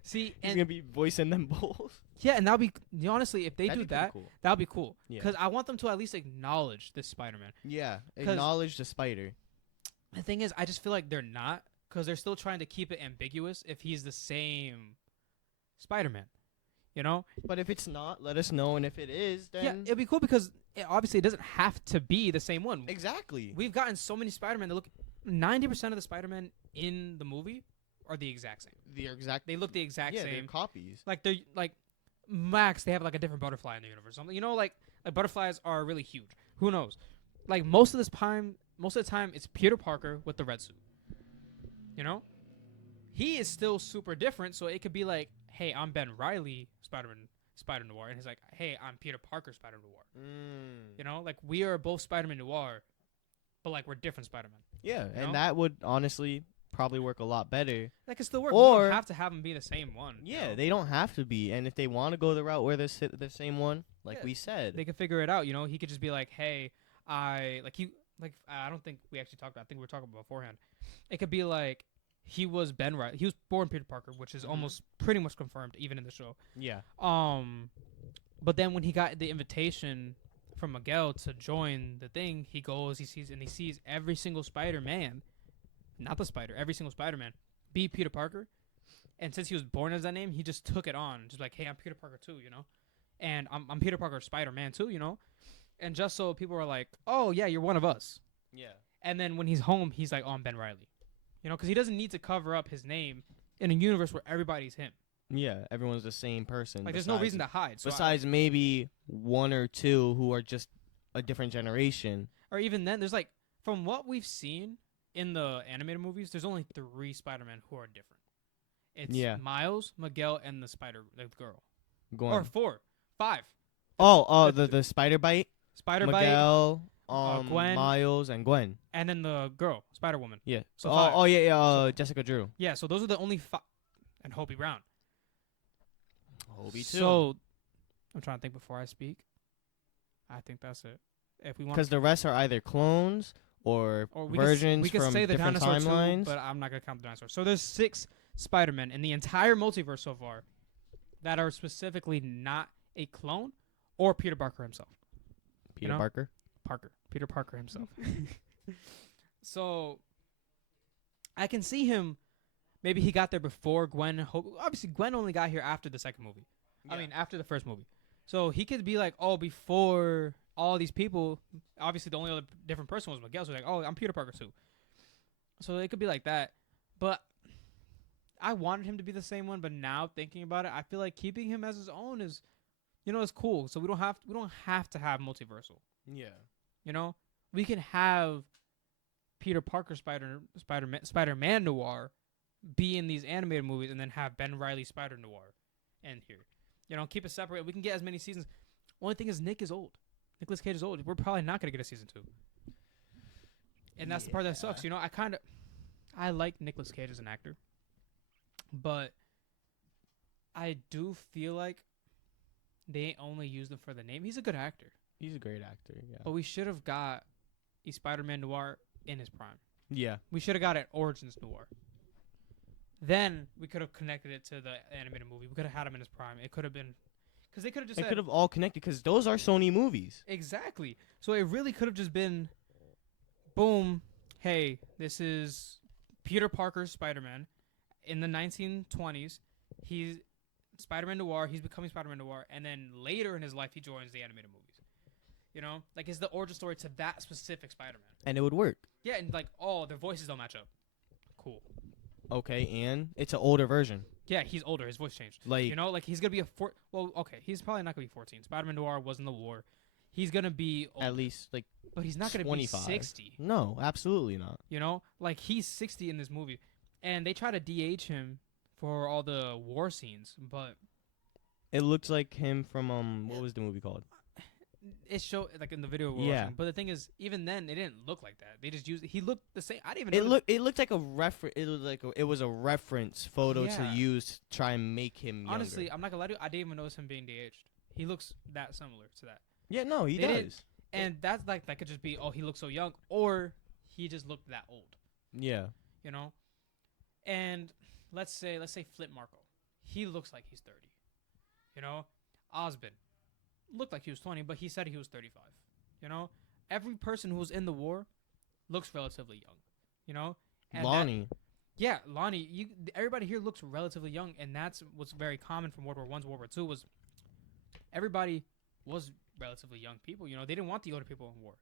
See, he's and gonna be voicing them both. yeah, and that'll be honestly, if they That'd do be pretty that, cool. that'll be cool. Yeah. Because I want them to at least acknowledge this Spider-Man. Yeah, 'Cause acknowledge the Spider. The thing is, I just feel like they're not, because they're still trying to keep it ambiguous if he's the same Spider-Man. You know? But if it's not, let us know, and if it is, then Yeah, it'd be cool because obviously it doesn't have to be the same one. exactly. We've gotten so many Spider-Man that look 90% of the Spider-Man in the movie are the exact same. They look the exact they're same. copies. Like they're like max, they have like a different butterfly in the universe. Something, you know, like butterflies are really huge. Who knows? Like most of the time, it's Peter Parker with the red suit. You know, he is still super different. So it could be like, hey, I'm Ben Reilly, Spider Noir, and he's like, hey, I'm Peter Parker, Spider Noir. You know, like we are both Spider-Man Noir, but like we're different Spider-Man. Yeah, You know? and that would honestly probably work a lot better. That could still work. Or- We don't have to have them be the same one. you Yeah, know? they don't have to be, and if they want to go the route where they're the same one, like Yeah, we said, They could figure it out. You know, he could just be like, hey, I don't think we actually talked about. I think we were talking about beforehand. It could be like he was Ben Reilly. He was born Peter Parker, which is almost pretty much confirmed even in the show. yeah, But then when he got the invitation from Miguel to join the thing, he goes, he sees every single Spider-Man, not the Spider, every single Spider-Man be Peter Parker. And since he was born as that name, he just took it on, just like, hey, I'm Peter Parker too, you know, and I'm Peter Parker, Spider-Man too, you know, and just so people are like, oh yeah, you're one of us. yeah, And then when he's home, he's like, oh, I'm Ben Reilly, you know, because he doesn't need to cover up his name in a universe where everybody's him. yeah. Everyone's the same person. Like, there's no reason to hide. So besides maybe one or two who are just a different generation. or even then, there's like, from what we've seen in the animated movies, there's only 3 Spider-Man who are different. It's Miles, Miguel, and the girl. Go Or on. 4, 5. The Spider Bite, Spider-Bite, Miguel, Gwen, Miles, and Gwen. and then the girl, Spider-Woman. Yeah. So 5. Yeah. Jessica Drew. Yeah, so those are the only 5. And Hobie Brown. Hobie too. So, I'm trying to think before I speak. I think that's it. If we want, Because the rest are either clones or we versions could from say the different dinosaur timelines. too, but I'm not gonna count the dinosaur. So there's 6 Spider-Men in the entire multiverse so far that are specifically not a clone or Peter Parker himself. Peter know? Parker. Peter Parker himself. So I can see him. Maybe he got there before Gwen. Obviously, Gwen only got here after the second movie. I mean, after the first movie. So he could be like, oh, before all these people. Obviously, the only other different person was Miguel. So like, oh, I'm Peter Parker too. So it could be like that. But I wanted him to be the same one. But now thinking about it, I feel like keeping him as his own is, is cool. So we don't have to have multiversal. Yeah. You know, we can have Peter Parker Spider-Man Noir be in these animated movies, and then have Ben Reilly Spider Noir end here. You know, keep it separate. We can get as many seasons. Only thing is, Nick is old. Nicolas Cage is old. We're probably not gonna get a season 2. And that's the part that sucks. You know, I like Nicolas Cage as an actor, but I do feel like they only used him for the name. He's a good actor. He's a great actor. Yeah. But we should have got a Spider-Man Noir in his prime. Yeah. We should have got an Origins Noir. Then we could have connected it to the animated movie. We could have had him in his prime. It could have been, because they could have just They said, could have all connected because those are Sony movies. exactly. So it really could have just been, boom, hey, this is Peter Parker's Spider-Man in the 1920s. Spider-Man Noir. He's becoming Spider-Man Noir, and then later in his life, he joins the animated movies. You know, like it's the origin story to that specific Spider-Man. And it would work. Yeah, and like, oh, their voices don't match up. Cool. Okay, and it's an older version. Yeah, he's older. His voice changed. Like, You know, like he's gonna be well, okay, he's probably not gonna be 14. Spider-Man Noir was in the war. He's gonna be older, at least like but he's not gonna 25. be 60. No, absolutely not. You know, like he's 60 in this movie, and they try to de-age him for all the war scenes, but It looked like him from what was the movie called? it showed like in the video we're Yeah. watching. But the thing is, even then, it didn't look like that. They just used. He looked the same. I didn't even. It know looked like a reference. It was like it was a reference photo to Yeah. use to try and make him younger. Honestly, I'm not gonna lie to you. I didn't even notice him being de-aged. He looks that similar to that. Yeah, no, he They didn't- does. And that's like that could just be, oh, he looks so young, or he just looked that old, Yeah. you know. And let's say Flip Marko, he looks like he's 30, you know. Osbin looked like he was 20, but he said he was 35. You know, every person who was in the war looks relatively young, you know. And Lonnie. yeah, Lonnie. Everybody here looks relatively young, and that's what's very common from World War One to World War Two was everybody was relatively young people. You know, they didn't want the older people in war.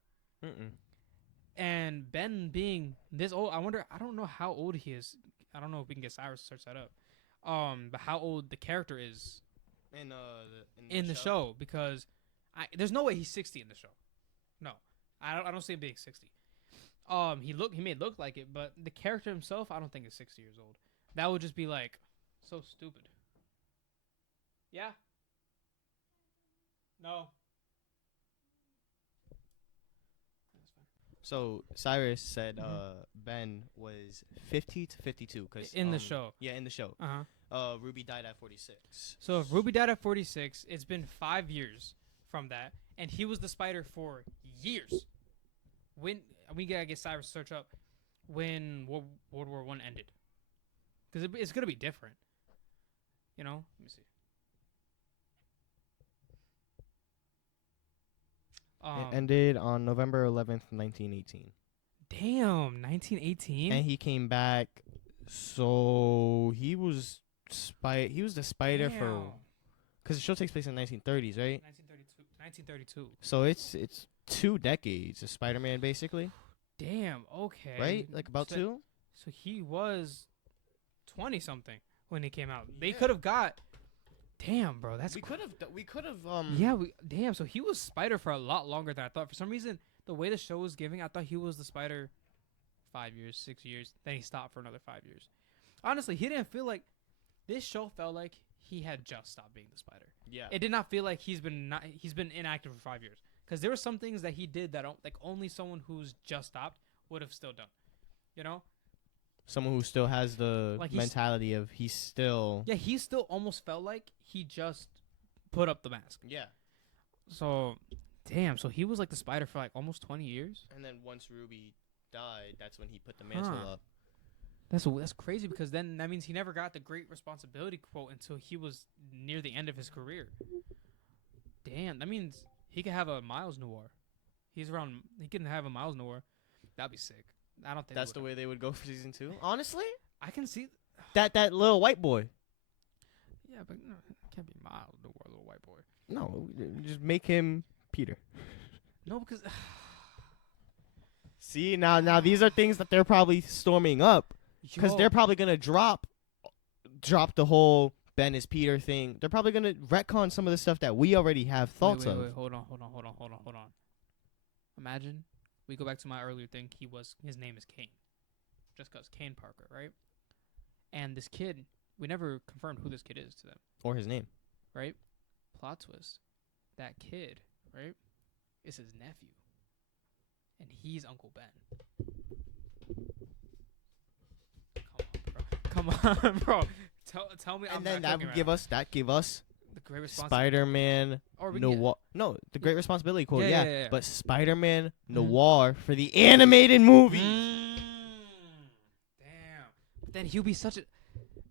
Mm-mm. And Ben being this old, I don't know how old he is. I don't know if we can get Cyrus to search that up. But how old the character is in the show, because there's no way he's 60 in the show. No, I don't see him being 60. He may look like it, but the character himself, I don't think is 60 years old. That would just be like so stupid. Yeah. No. So Cyrus said Ben was 50 to 52 because In the show. Yeah, in the show. Ruby died at 46. So if Ruby died at 46, it's been 5 years from that, and he was the Spider for years. When we gotta get Cyrus to search up when World War One ended, because it's gonna be different. You know, let me see. It ended on November 11th, 1918. Damn, 1918. And he came back. So he was the Spider for, because the show takes place in 1930s, right? 1932. So it's 2 decades of Spider-Man basically, Damn. Okay. right? Like about So- 2. So he was 20 something when he came out. They Yeah. could have got. Damn, bro, that's We could have yeah. Damn. So he was Spider for a lot longer than I thought. For some reason, the way the show was giving, I thought he was the Spider 5 years, 6 years. Then he stopped for another 5 years. Honestly, he didn't feel like this show felt like he had just stopped being the Spider. Yeah. It did not feel like he's been inactive for 5 years, because there were some things that he did that like only someone who's just stopped would have still done. You know? Someone who still has the Like he's- mentality of he's still. Yeah, he still almost felt like he just put up the mask. Yeah. So, damn. So he was like the Spider for like almost 20 years. And then once Ruby died, that's when he put the mantle Huh. up. That's crazy, because then that means he never got the great responsibility quote until he was near the end of his career. Damn, that means he could have a Miles Noir. He can have a Miles Noir. That'd be sick. I don't think That's the way they would go for season 2. Honestly, I can see. that little white boy. Yeah, but no, it can't be Miles Noir, little white boy. No, just make him Peter. No, because See, now these are things that they're probably storming up because they're probably gonna drop the whole Ben is Peter thing. They're probably gonna retcon some of the stuff that we already have thoughts of. Wait, hold on. Imagine we go back to my earlier thing. His name is Kane, just cause Kane Parker, right? And this kid, we never confirmed who this kid is to them, Or his name. right? Plot twist: that kid, right, is his nephew, and he's Uncle Ben. Come on, bro. Tell me. I'm And then not that cooking would give us the great response. Spider-Man Or we can get- Noir. No, the Great Responsibility quote. Yeah, Yeah, yeah. but Spider-Man Mhm. Noir for the animated movie. Damn. Then he'll be such a.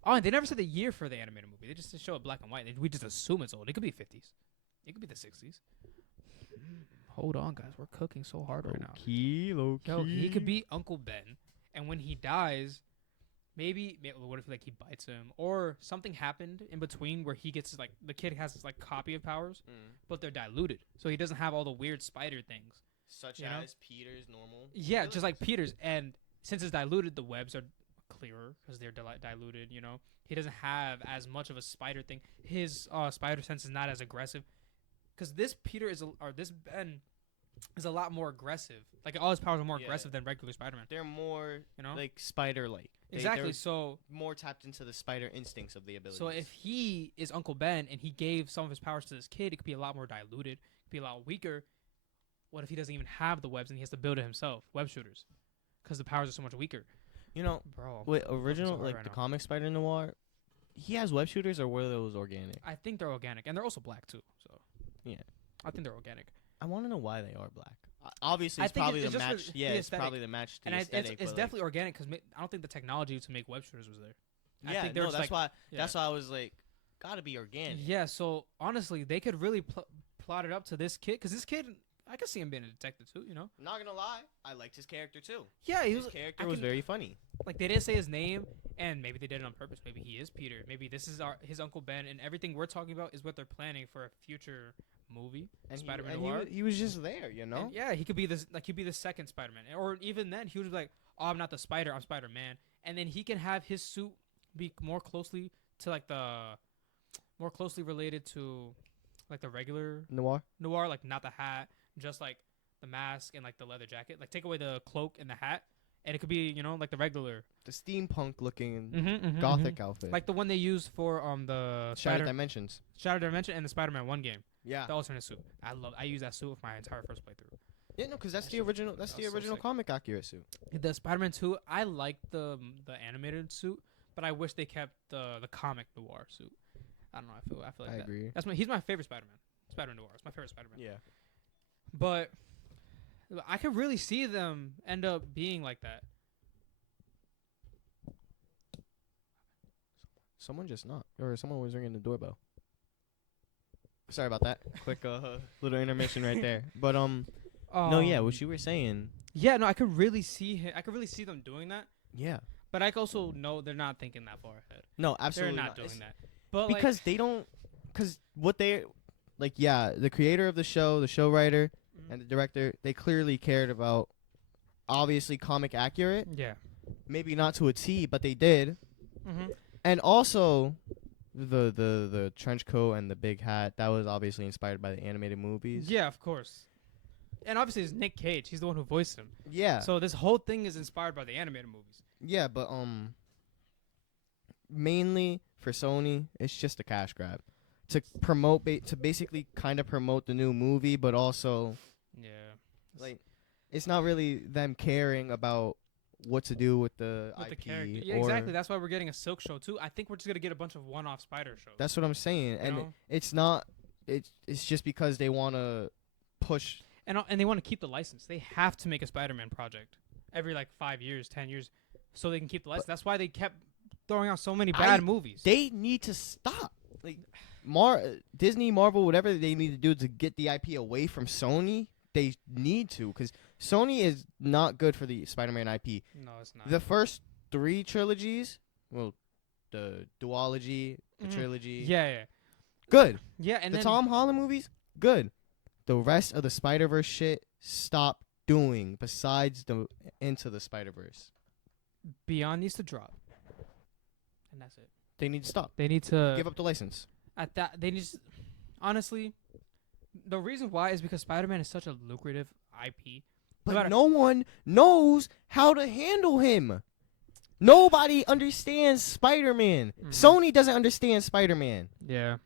Oh, and they never said the year for the animated movie. They just show it black and white. We just assume it's old. It could be 50s. It could be the 60s. Hold on, guys. We're cooking so hard right now. Low key. Yo, he could be Uncle Ben, and when he dies, what if like he bites him or something happened in between where he gets like the kid has this like copy of powers, but they're diluted, so he doesn't have all the weird spider things. Such you know? as Peter's normal. Yeah, just like Peter's, and since it's diluted, the webs are clearer because they're diluted. You know, he doesn't have as much of a spider thing. His spider sense is not as aggressive because this Peter this Ben is a lot more aggressive. Like all his powers are more aggressive than regular Spider-Man. They're more, you know, like spider-like. Exactly. So more tapped into the spider instincts of the ability. So if he is Uncle Ben and he gave some of his powers to this kid, it could be a lot more diluted. It could be a lot weaker. What if he doesn't even have the webs and he has to build it himself? Web shooters, because the powers are so much weaker. You know, bro. Wait, original so like right the now. comic Spider Noir, he has web shooters, or were those organic? I think they're organic, and they're also black too. So yeah, I think they're organic. I want to know why they are black. Obviously, it's I think probably it's the just match. for Yeah, the it's probably the match. To And the it's aesthetic, but, definitely organic because I don't think the technology to make web shooters was there. I yeah, think no, just that's like, why. That's why I was like, gotta be organic. Yeah, so honestly, they could really plot it up to this kid because this kid, I could see him being a detective too. You know. Not gonna lie, I liked his character too. Yeah, His character was very funny. Like they didn't say his name, and maybe they did it on purpose. Maybe he is Peter. Maybe this is his Uncle Ben, and everything we're talking about is what they're planning for a future movie. And Spider-Man he, Noir. he was just there, you know. And yeah, he could be this. Like he'd be the second Spider-Man, or even then he would be like, "Oh, I'm not the Spider. I'm Spider-Man." And then he can have his suit be more closely related to like the regular Noir. like not the hat, just like the mask and like the leather jacket. Like take away the cloak and the hat, and it could be like the regular, the steampunk looking gothic outfit, like the one they used for the Shattered Dimensions, Shattered Dimension, and the Spider-Man 1 game. Yeah, The alternate suit. I use that suit with my entire first playthrough. Yeah, no, because that's the original. That's the original comic accurate suit. The Spider-Man 2, I like the animated suit, but I wish they kept the comic noir suit. I don't know. I feel like I that. agree. He's my favorite Spider-Man. Spider-Man Noir. It's my favorite Spider-Man. Yeah. But I could really see them end up being like that. Someone just knocked, or someone was ringing the doorbell. Sorry about that. Quick little intermission right there. But no, yeah, what you were saying. Yeah, no, I could really see them doing that. Yeah. But I also know they're not thinking that far ahead. No, absolutely They're not doing that. But because they don't. Because what they like, yeah, the creator of the show, the show writer, and the director, they clearly cared about, obviously, comic accurate. Yeah. Maybe not to a T, but they did. Mm-hmm. And also, the trench coat and the big hat, that was obviously inspired by the animated movies. Yeah, of course. And obviously it's Nick Cage. He's the one who voiced him. Yeah. So this whole thing is inspired by the animated movies. Yeah, but mainly for Sony, it's just a cash grab to promote, to basically kind of promote the new movie, but also, like, it's not really them caring about what to do with the IP. The character. Yeah, exactly. That's why we're getting a Silk show too. I think we're just gonna get a bunch of one-off Spider shows. That's what I'm saying, and know? It's not. It's just because they want to push. And they want to keep the license. They have to make a Spider-Man project every 5 years, 10 years, so they can keep the license. That's why they kept throwing out so many bad movies. They need to stop. Like Disney, Marvel, whatever they need to do to get the IP away from Sony, they need to, because Sony is not good for the Spider-Man IP. No, it's not. The first 3 trilogies, well, the duology, the trilogy, yeah, good. Yeah, and the then Tom Holland movies, good. The rest of the Spider-Verse shit, stop doing. Besides the Into the Spider-Verse, Beyond needs to drop, and that's it. they need to stop. They need to Give up the license. At that, they just honestly, the reason why is because Spider-Man is such a lucrative IP. But no one knows how to handle him. Nobody understands Spider-Man. Sony doesn't understand Spider-Man. Yeah,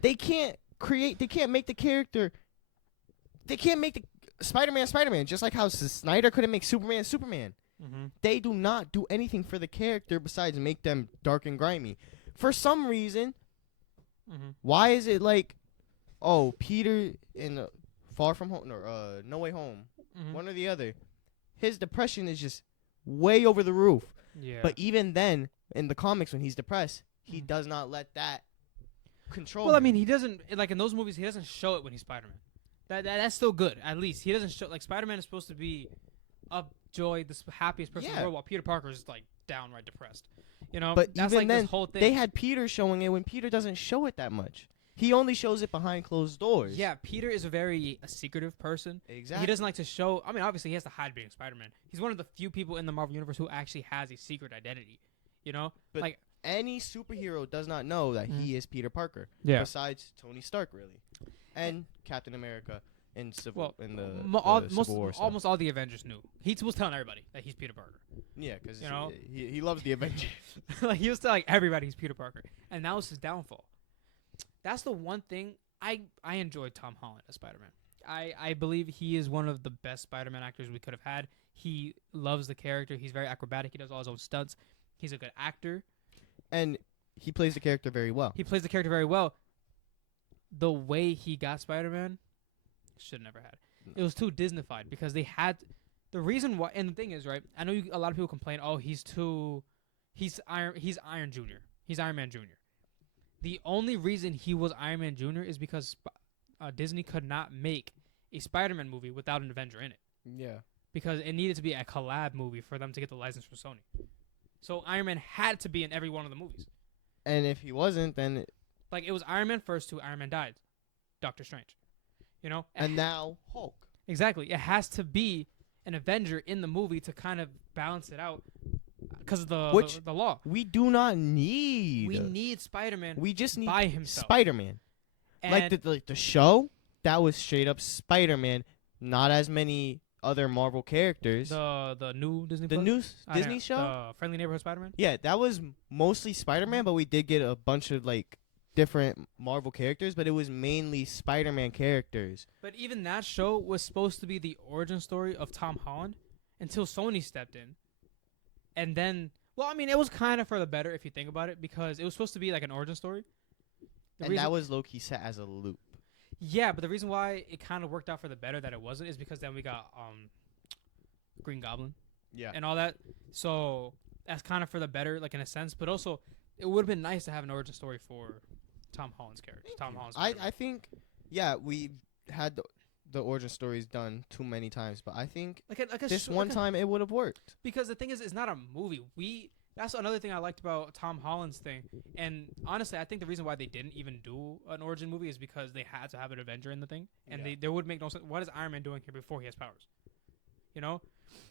They can't create. They can't make the character. They can't make the Spider-Man Spider-Man. Just like how Snyder couldn't make Superman Superman. They do not do anything for the character besides make them dark and grimy. For some reason, why is it like, oh, Peter in Far From Home or No Way Home, one or the other, his depression is just way over the roof. Yeah. But even then, in the comics, when he's depressed, he does not let that control. Well, him. I mean, he doesn't in those movies. He doesn't show it when he's Spider-Man. That's still good. At least he doesn't show Spider-Man is supposed to be joy, the happiest person in the world, while Peter Parker is downright depressed. You know, But that's even like then, this whole thing. they had Peter showing it when Peter doesn't show it that much. He only shows it behind closed doors. Yeah, Peter is a secretive person. Exactly. He doesn't like to show. I mean, obviously, he has to hide being Spider-Man. He's one of the few people in the Marvel universe who actually has a secret identity. You know, But like any superhero does not know that he is Peter Parker. Yeah. Besides Tony Stark, really, and Captain America in well, in the, most Civil War stuff. almost all the Avengers knew. He was telling everybody that he's Peter Parker. Yeah, because you know? he loves the Avengers. Like he was telling everybody he's Peter Parker, and that was his downfall. That's the one thing I enjoyed Tom Holland as Spider-Man. I believe he is one of the best Spider-Man actors we could have had. He loves the character. He's very acrobatic. He does all his own stunts. He's a good actor. And he plays the character very well. He plays the character very well. The way he got Spider-Man, should have never had. It was too Disneyfied because they had the reason why. And the thing is, right? I know a lot of people complain, oh, he's Iron Jr. He's Iron Man Jr. The only reason he was Iron Man Jr. is because Disney could not make a Spider-Man movie without an Avenger in it. Yeah. Because it needed to be a collab movie for them to get the license from Sony. So Iron Man had to be in every one of the movies. And if he wasn't, then Like, it was Iron Man first to Iron Man died. Doctor Strange. You know? and now Hulk. Exactly. It has to be an Avenger in the movie to kind of balance it out because of the law. We do not need. We need Spider-Man We just need by himself. Spider-Man. And Like the show, that was straight up Spider-Man. Not as many other Marvel characters. the new Disney The Plus? new I Disney know, show? the Friendly Neighborhood Spider-Man? Yeah, that was mostly Spider-Man, but we did get a bunch of like different Marvel characters, but it was mainly Spider-Man characters. But even that show was supposed to be the origin story of Tom Holland until Sony stepped in. And then, well, I mean, it was kind of for the better if you think about it because it was supposed to be like an origin story. And that was low-key set as a loop. Yeah, but the reason why it kind of worked out for the better that it wasn't is because then we got Green Goblin Yeah. and all that. So that's kind of for the better, like in a sense. But also, it would have been nice to have an origin story for Tom Holland's character. Tom Holland's I think, yeah, we had the origin stories done too many times, but I think this one time it would have worked. Because the thing is, it's not a movie. That's another thing I liked about Tom Holland's thing. And honestly, I think the reason why they didn't even do an origin movie is because they had to have an Avenger in the thing. And there would make no sense. What is Iron Man doing here before he has powers? You know?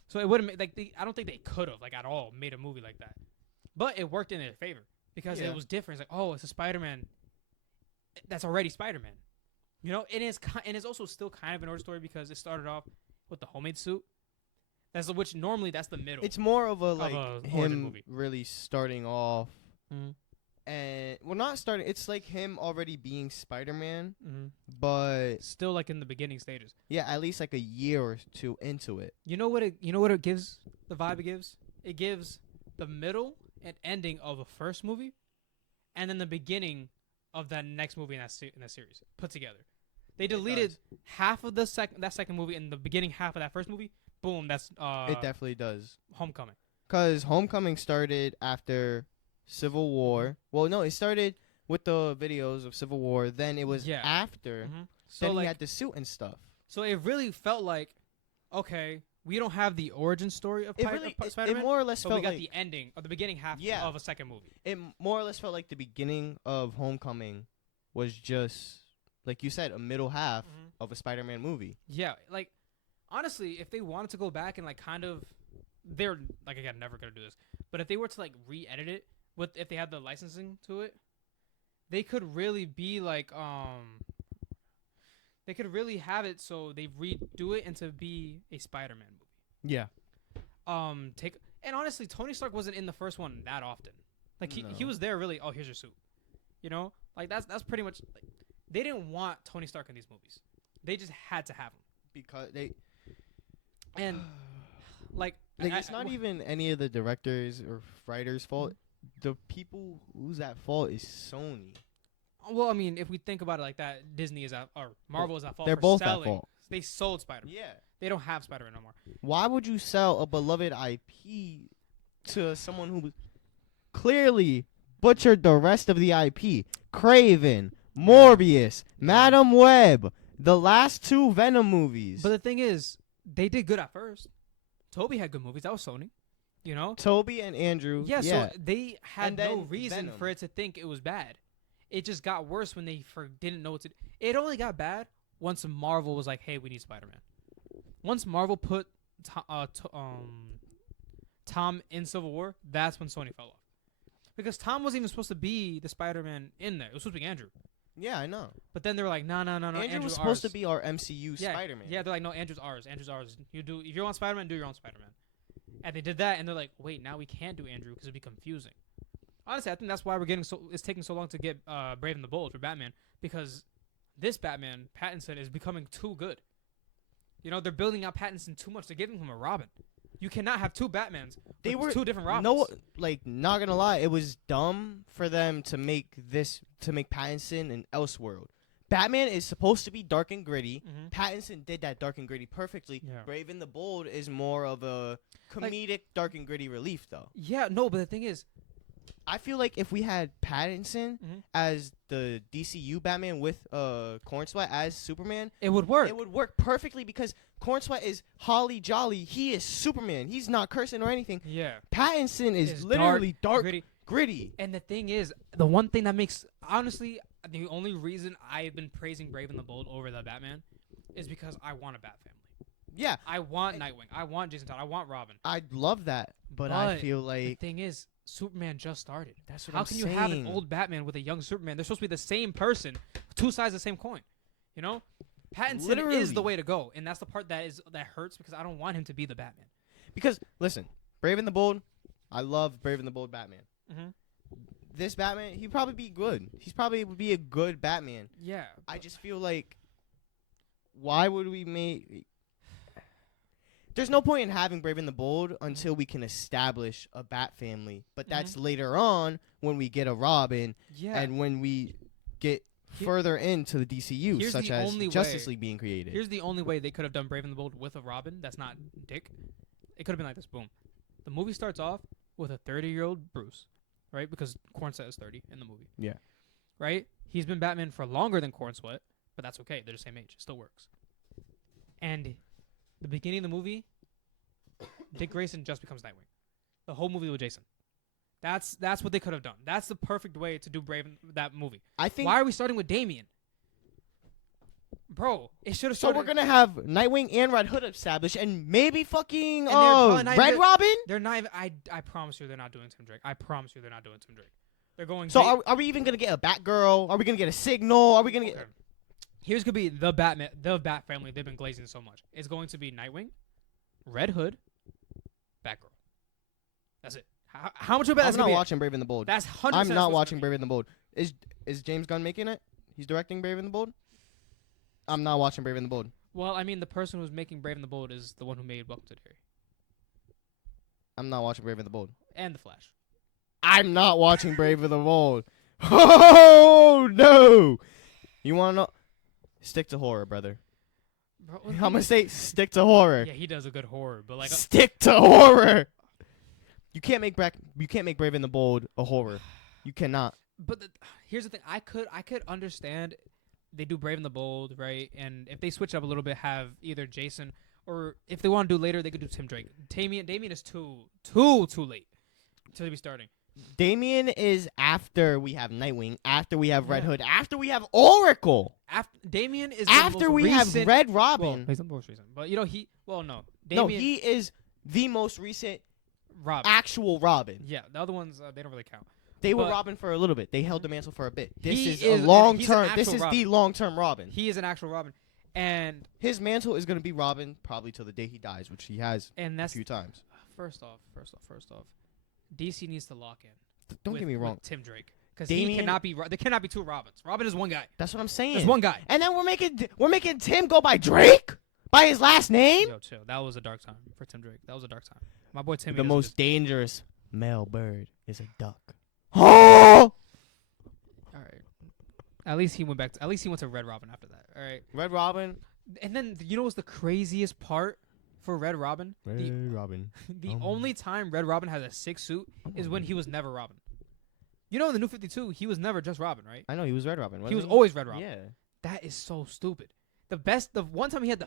So it wouldn't make, I don't think they could have, like, at all made a movie like that. But it worked in their favor because it was different. It's like, oh, it's a Spider-Man that's already Spider-Man. You know? And it's also still kind of an origin story because it started off with the homemade suit. Which normally that's the middle. It's more of a origin him movie. really starting off, Mm-hmm. and not starting. It's like him already being Spider-Man, Mm-hmm. but Still like in the beginning stages. yeah, at least like a year or two into it. You know what it gives? The vibe it gives? It gives the middle and ending of a first movie, and then the beginning of that next movie in that series put together. They deleted half of that second movie and the beginning half of that first movie. Boom, that's It definitely does. Homecoming. Because Homecoming started after Civil War. Well, no, it started with the videos of Civil War. Then it was after. Mm-hmm. So Then like, he had the suit and stuff. So it really felt like, okay, we don't have the origin story of Spider-Man. It more or less but felt we got like the ending of the beginning half of a second movie. it more or less felt like the beginning of Homecoming was just, like you said, a middle half of a Spider-Man movie. Yeah, like, honestly, if they wanted to go back and, like, kind of, they're, like, again, never going to do this, but if they were to, like, re-edit it, if they had the licensing to it, they could really be, like, they could really have it so they redo it into be a Spider-Man movie. Yeah. And honestly, Tony Stark wasn't in the first one that often. Like, he was there really, oh, here's your suit. You know? Like, that's pretty much, like, they didn't want Tony Stark in these movies. They just had to have him. Because they... And, like it's not even any of the directors or writers' fault. The people who's at fault is Sony. Well, I mean, if we think about it like that, Disney is at, or Marvel is at fault. They're for both selling. at fault. They sold Spider-Man. Yeah. They don't have Spider-Man no more. Why would you sell a beloved IP to someone who clearly butchered the rest of the IP? Craven, Morbius, Madam Web, the last two Venom movies. But the thing is, they did good at first. Toby had good movies. That was Sony. You know? Toby and Andrew. Yeah, Yeah. so they had And no then reason Venom. for it to think it was bad. It just got worse when they didn't know what to do. It only got bad once Marvel was like, hey, we need Spider-Man. Once Marvel put Tom in Civil War, that's when Sony fell off. Because Tom wasn't even supposed to be the Spider-Man in there. It was supposed to be Andrew. Yeah, I know. But then they were like, no, Andrew was ours. supposed to be our MCU Yeah, Spider-Man. Yeah, they're like, no, Andrew's ours. Andrew's ours. You do if you want Spider-Man, do your own Spider-Man. And they did that, and they're like, wait, now we can't do Andrew because it'd be confusing. Honestly, I think that's why it's taking so long to get Brave and the Bold for Batman, because this Batman, Pattinson, is becoming too good. You know, they're building out Pattinson too much. They're giving him a Robin. You cannot have two Batmans. They were two different Robins. No, like, not gonna lie, it was dumb for them to make Pattinson an Elseworld. Batman is supposed to be dark and gritty. Mm-hmm. Pattinson did that dark and gritty perfectly. Yeah. Brave and the Bold is more of a comedic dark and gritty relief, though. Yeah, no, but the thing is, I feel like if we had Pattinson as the DCU Batman with Corn Sweat as Superman, it would work. it would work perfectly because Corn Sweat is holly jolly. He is Superman. He's not cursing or anything. Yeah. Pattinson is It's literally dark, gritty. gritty. And the thing is, the one thing that makes, honestly, the only reason I've been praising Brave and the Bold over the Batman is because I want a Bat family. Yeah, I want Nightwing. I want Jason Todd. I want Robin. I love that, but I feel The like thing is, Superman just started. that's what How I'm can saying. you have an old Batman with a young Superman? They're supposed to be the same person, two sides of the same coin. You know, Pattinson Literally. is the way to go, and that's the part that hurts because I don't want him to be the Batman. Because listen, Brave and the Bold, I love Brave and the Bold Batman. Mm-hmm. This Batman, he'd probably be good. He's probably would be a good Batman. Yeah, I just feel like, why would we make? There's no point in having Brave and the Bold until we can establish a Bat family. But that's later on when we get a Robin yeah. and when we get further into the DCU, Here's such the as only Justice way. League being created. Here's the only way they could have done Brave and the Bold with a Robin that's not Dick. It could have been like this. Boom. The movie starts off with a 30-year-old Bruce, right? Because Corn Sweat is 30 in the movie. Yeah. Right? He's been Batman for longer than Corn Sweat, but that's okay. They're the same age. It still works. And the beginning of the movie, Dick Grayson just becomes Nightwing. The whole movie with Jason. That's what they could have done. That's the perfect way to do Brave that movie. I think. Why are we starting with Damian? Bro, it should have So started. we're gonna have Nightwing and Red Hood established, and maybe fucking they're probably not Red even- Robin. They're not even. I promise you, they're not doing Tim Drake. I promise you, they're not doing Tim Drake. They're going. So are we even gonna get a Batgirl? Are we gonna get a Signal? Are we gonna Okay. get? Here's gonna be the Batman, the Bat family. They've been glazing so much. It's going to be Nightwing, Red Hood, Batgirl. That's it. How much of that I'm is not gonna be? watching Brave and the Bold. That's 100%. I'm not watching Brave and the Bold. Is James Gunn making it? He's directing Brave and the Bold. I'm not watching Brave and the Bold. Well, I mean, the person who's making Brave and the Bold is the one who made Welcome to Derry I'm not watching Brave and the Bold. and The Flash. I'm not watching Brave and the Bold. Oh no! You wanna know? Stick to horror, brother. Bro, I'm gonna say stick to horror. yeah, he does a good horror, but like, Stick to horror. You can't make Brave and the Bold a horror. You cannot. but here's the thing: I could understand they do Brave and the Bold, right? And if they switch it up a little bit, have either Jason or if they want to do later, they could do Tim Drake. Damian is too late to be starting. Damian is after we have Nightwing, after we have Red Yeah. Hood, after we have Oracle, Damian is after the most we recent, have Red Well, Robin. he's not the most recent, but you know no. No, Damian, he is the most recent Robin. actual Robin. Yeah, the other ones they don't really count. They were But- Robin for a little bit. They held the mantle for a bit. This He is is a an- long he's an term. This actual is Robin. the long term Robin. He is an actual Robin, and His mantle is going to be Robin probably till the day he dies, which he has a that's few times. first off, DC needs to lock in. Don't get me wrong. with Tim Drake, because he Damian- cannot be. There cannot be two Robins. Robin is one guy. That's what I'm saying. There's one guy. And then we're making Tim go by Drake, by his last name. Yo, chill. That was a dark time for Tim Drake. That was a dark time. My boy Timmy. The doesn't most dangerous male bird is a duck. Oh! All right. At least he went to Red Robin after that. All right. Red Robin. And then you know what's the craziest part for Red Robin? Robin. The only time Red Robin has a sick suit is when he was never Robin. You know, in the New 52, he was never just Robin, right? I know he was Red Robin. He was wasn't always Red Robin. Yeah. That is so stupid. The one time he had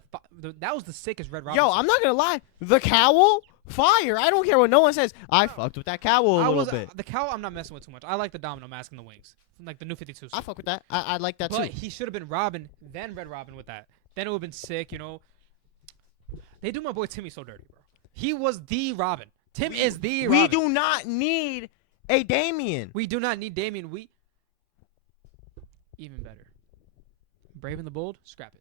that was the sickest Red Robin. Yo, suit. I'm not gonna lie. The cowl, fire. I don't care what no one says. I fucked with that cowl a little bit. The cowl. I'm not messing with too much. I like the domino mask and the wings, like the New 52 suit. I fuck with that. I like that But too. he should have been Robin, then Red Robin with that. Then it would have been sick, you know. They do my boy Timmy so dirty, bro. He was the Robin. Tim is the Robin. We do not need a Damien. We do not need Damien. Even better. Brave and the Bold, scrap it.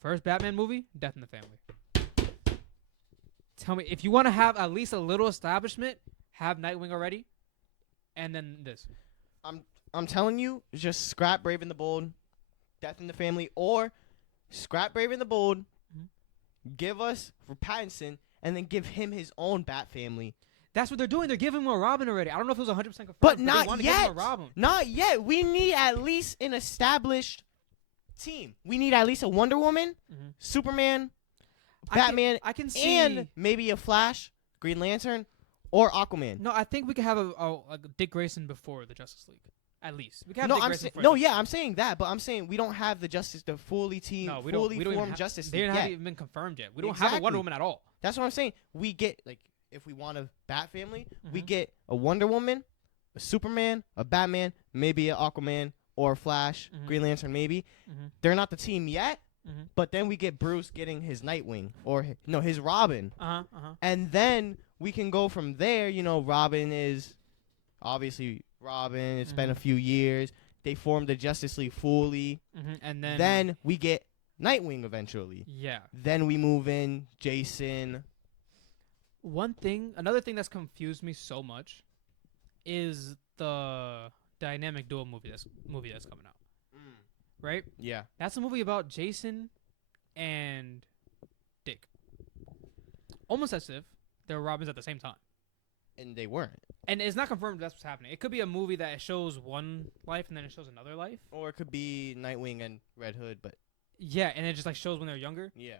First Batman movie, Death in the Family. Tell me, if you want to have at least a little establishment, have Nightwing already, and then this. I'm telling you, just scrap Brave and the Bold, Death in the Family, or scrap Brave and the Bold, give us for Pattinson, and then give him his own Bat family. That's what they're doing. They're giving him a Robin already. I don't know if it was 100% confirmed, But they not wanted to give him yet. a Robin. Not yet. We need at least an established team. We need at least a Wonder Woman, Superman, Batman, I can see. and maybe a Flash, Green Lantern, or Aquaman. No, I think we could have a Dick Grayson before the Justice League. At least we can have No, Dick I'm Grayson saying I'm saying that, but I'm saying we don't have the fully formed Justice They League haven't yet. even been confirmed yet. We don't have a Wonder Woman at all. That's what I'm saying. We get if we want a Bat family, we get a Wonder Woman, a Superman, a Batman, maybe an Aquaman or a Flash, Green Lantern maybe. They're not the team yet, but then we get Bruce getting his Nightwing or his Robin. And then we can go from there. You know, Robin is obviously Robin. It's been a few years. They formed the Justice League fully. And then we get Nightwing eventually. Yeah. Then we move in Jason. Another thing that's confused me so much is the dynamic duo movie that's coming out. Right? Yeah. That's a movie about Jason and Dick. Almost as if they were Robins at the same time. And they weren't. And it's not confirmed that's what's happening. It could be a movie that shows one life and then it shows another life. Or it could be Nightwing and Red Hood, but yeah, and it just shows when they're younger. Yeah.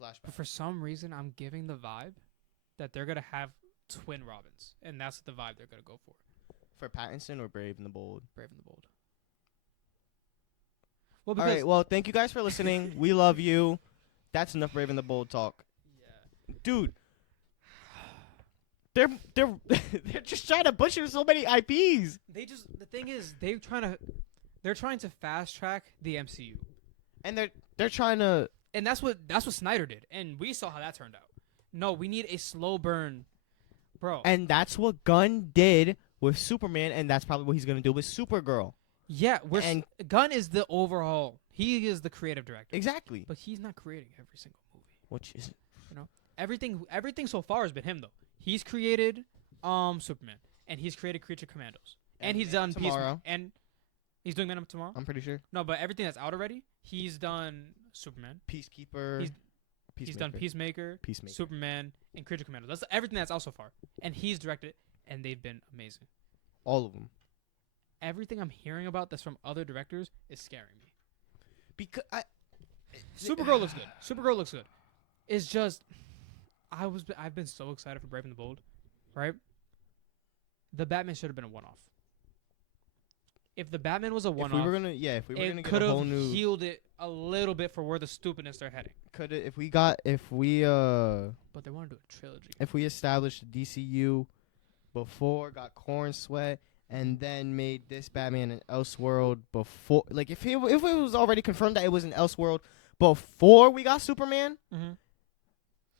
Flashback. But for some reason, I'm getting the vibe that they're gonna have twin Robins, and that's the vibe they're gonna go for. For Pattinson or Brave and the Bold? Brave and the Bold. Well, all right. Well, thank you guys for listening. We love you. That's enough Brave and the Bold talk. Yeah. Dude. They're just trying to butcher so many IPs. The thing is they're trying to fast track the MCU. And they're trying to, and that's what Snyder did, and we saw how that turned out. No, we need a slow burn, bro. And that's what Gunn did with Superman, and that's probably what he's gonna do with Supergirl. Yeah, Gunn is the overhaul. He is the creative director. Exactly. But he's not creating every single movie. Which is, everything so far has been him though. He's created Superman, and he's created Creature Commandos, and he's done tomorrow, and he's doing Man of Tomorrow. I'm pretty sure. No, but everything that's out already, he's done Superman, Peacekeeper. He's done Peacemaker, Superman, and Creature Commandos. That's everything that's out so far, and he's directed it, and they've been amazing. All of them. Everything I'm hearing about that's from other directors is scaring me. Because Supergirl looks good. Supergirl looks good. It's just I've been so excited for Brave and the Bold, right? The Batman should have been a one-off. If the Batman was a one-off, if we were gonna get a whole new, healed it a little bit for where the stupidness they're heading. But they want to do a trilogy. If we established the DCU before, got Corn Sweat, and then made this Batman an Elseworld before, if it was already confirmed that it was an Elseworld before we got Superman,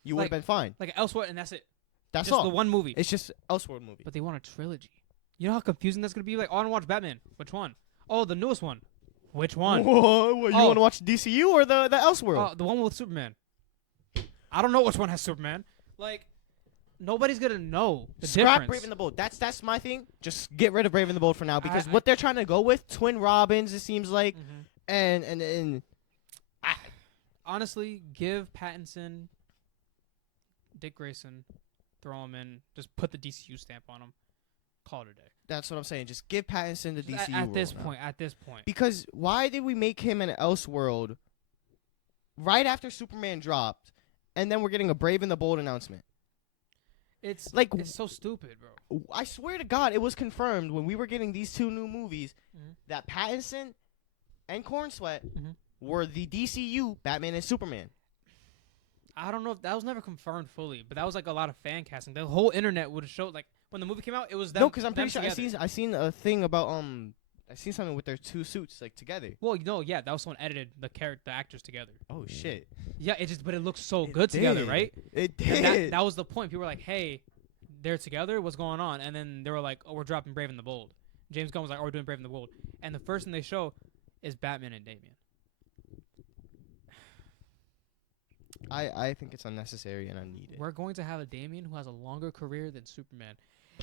you would have been fine. Like Elseworld, and that's it. That's just all. The one movie. It's just Elseworld movie. But they want a trilogy. You know how confusing that's gonna be? Like, oh, I want to watch Batman. Which one? Oh, the newest one. Which one? Whoa, you want to watch DCU or the Elseworld? The one with Superman. I don't know which one has Superman. Like, nobody's gonna know the difference. Scrap Brave and the Bold. That's my thing. Just get rid of Brave and the Bold for now, because what they're trying to go with, twin Robins, it seems like, and honestly, give Pattinson, Dick Grayson, throw him in, just put the DCU stamp on him, call it a day. That's what I'm saying. Just give Pattinson the DCU at this role point. At this point, because why did we make him an Elseworld right after Superman dropped, and then we're getting a Brave and the Bold announcement? It's so stupid, bro. I swear to God, it was confirmed when we were getting these two new movies that Pattinson and Corn Sweat were the DCU Batman and Superman. I don't know if that was never confirmed fully, but that was like a lot of fan casting. The whole internet would have showed like when the movie came out, it was them. No, because I'm them pretty sure together. I seen a thing about I seen something with their two suits like together. Well, no, yeah, that was someone edited the actors together. Oh shit! Yeah, but it looks so It good together, did. right? It And did. that was the point. People were like, "Hey, they're together. What's going on?" And then they were like, "Oh, we're dropping Brave and the Bold." James Gunn was like, "Oh, we're doing Brave and the Bold." And the first thing they show is Batman and Damian. I think it's unnecessary and unneeded. We're going to have a Damian who has a longer career than Superman.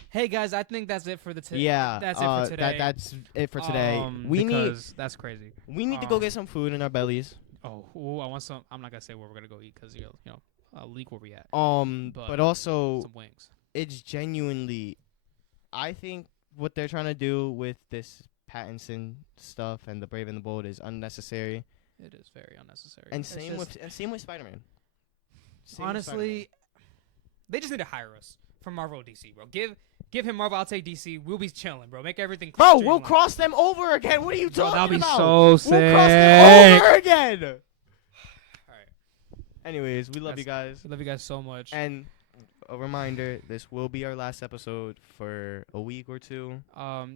Hey guys, I think that's it for the Yeah, that's it for today. That's it for today. Because that's crazy. We need to go get some food in our bellies. Oh, ooh, I want some. I'm not gonna say where we're gonna go eat because I'll leak where we at. But also Some wings. it's genuinely, I think what they're trying to do with this Pattinson stuff and the Brave and the Bold is unnecessary. It is very unnecessary. And It's same with Spider-Man. honestly, they just need to hire us from Marvel or DC, bro. Give him Marvel. I'll take DC. We'll be chilling, bro. Make everything. Bro, we'll streamlined. cross them over again. What are you Bro, talking that'll be about? so sick. We'll cross them over again. All right. Anyways, we love you guys. I love you guys so much. And a reminder, this will be our last episode for a week or two.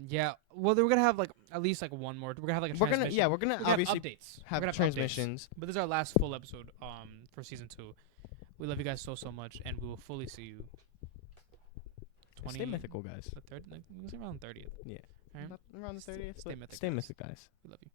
Yeah. Well, we're gonna have like at least like one more. We're gonna have like a transmission. We're gonna We're gonna obviously have updates. have We're gonna transmissions. updates. But this is our last full episode for season 2. We love you guys so much, and we will fully see you. Stay mythical, guys. The third, like, around 30th. Yeah. All right. Around the 30th. Stay mythic, Stay guys. mythic, guys. We love you.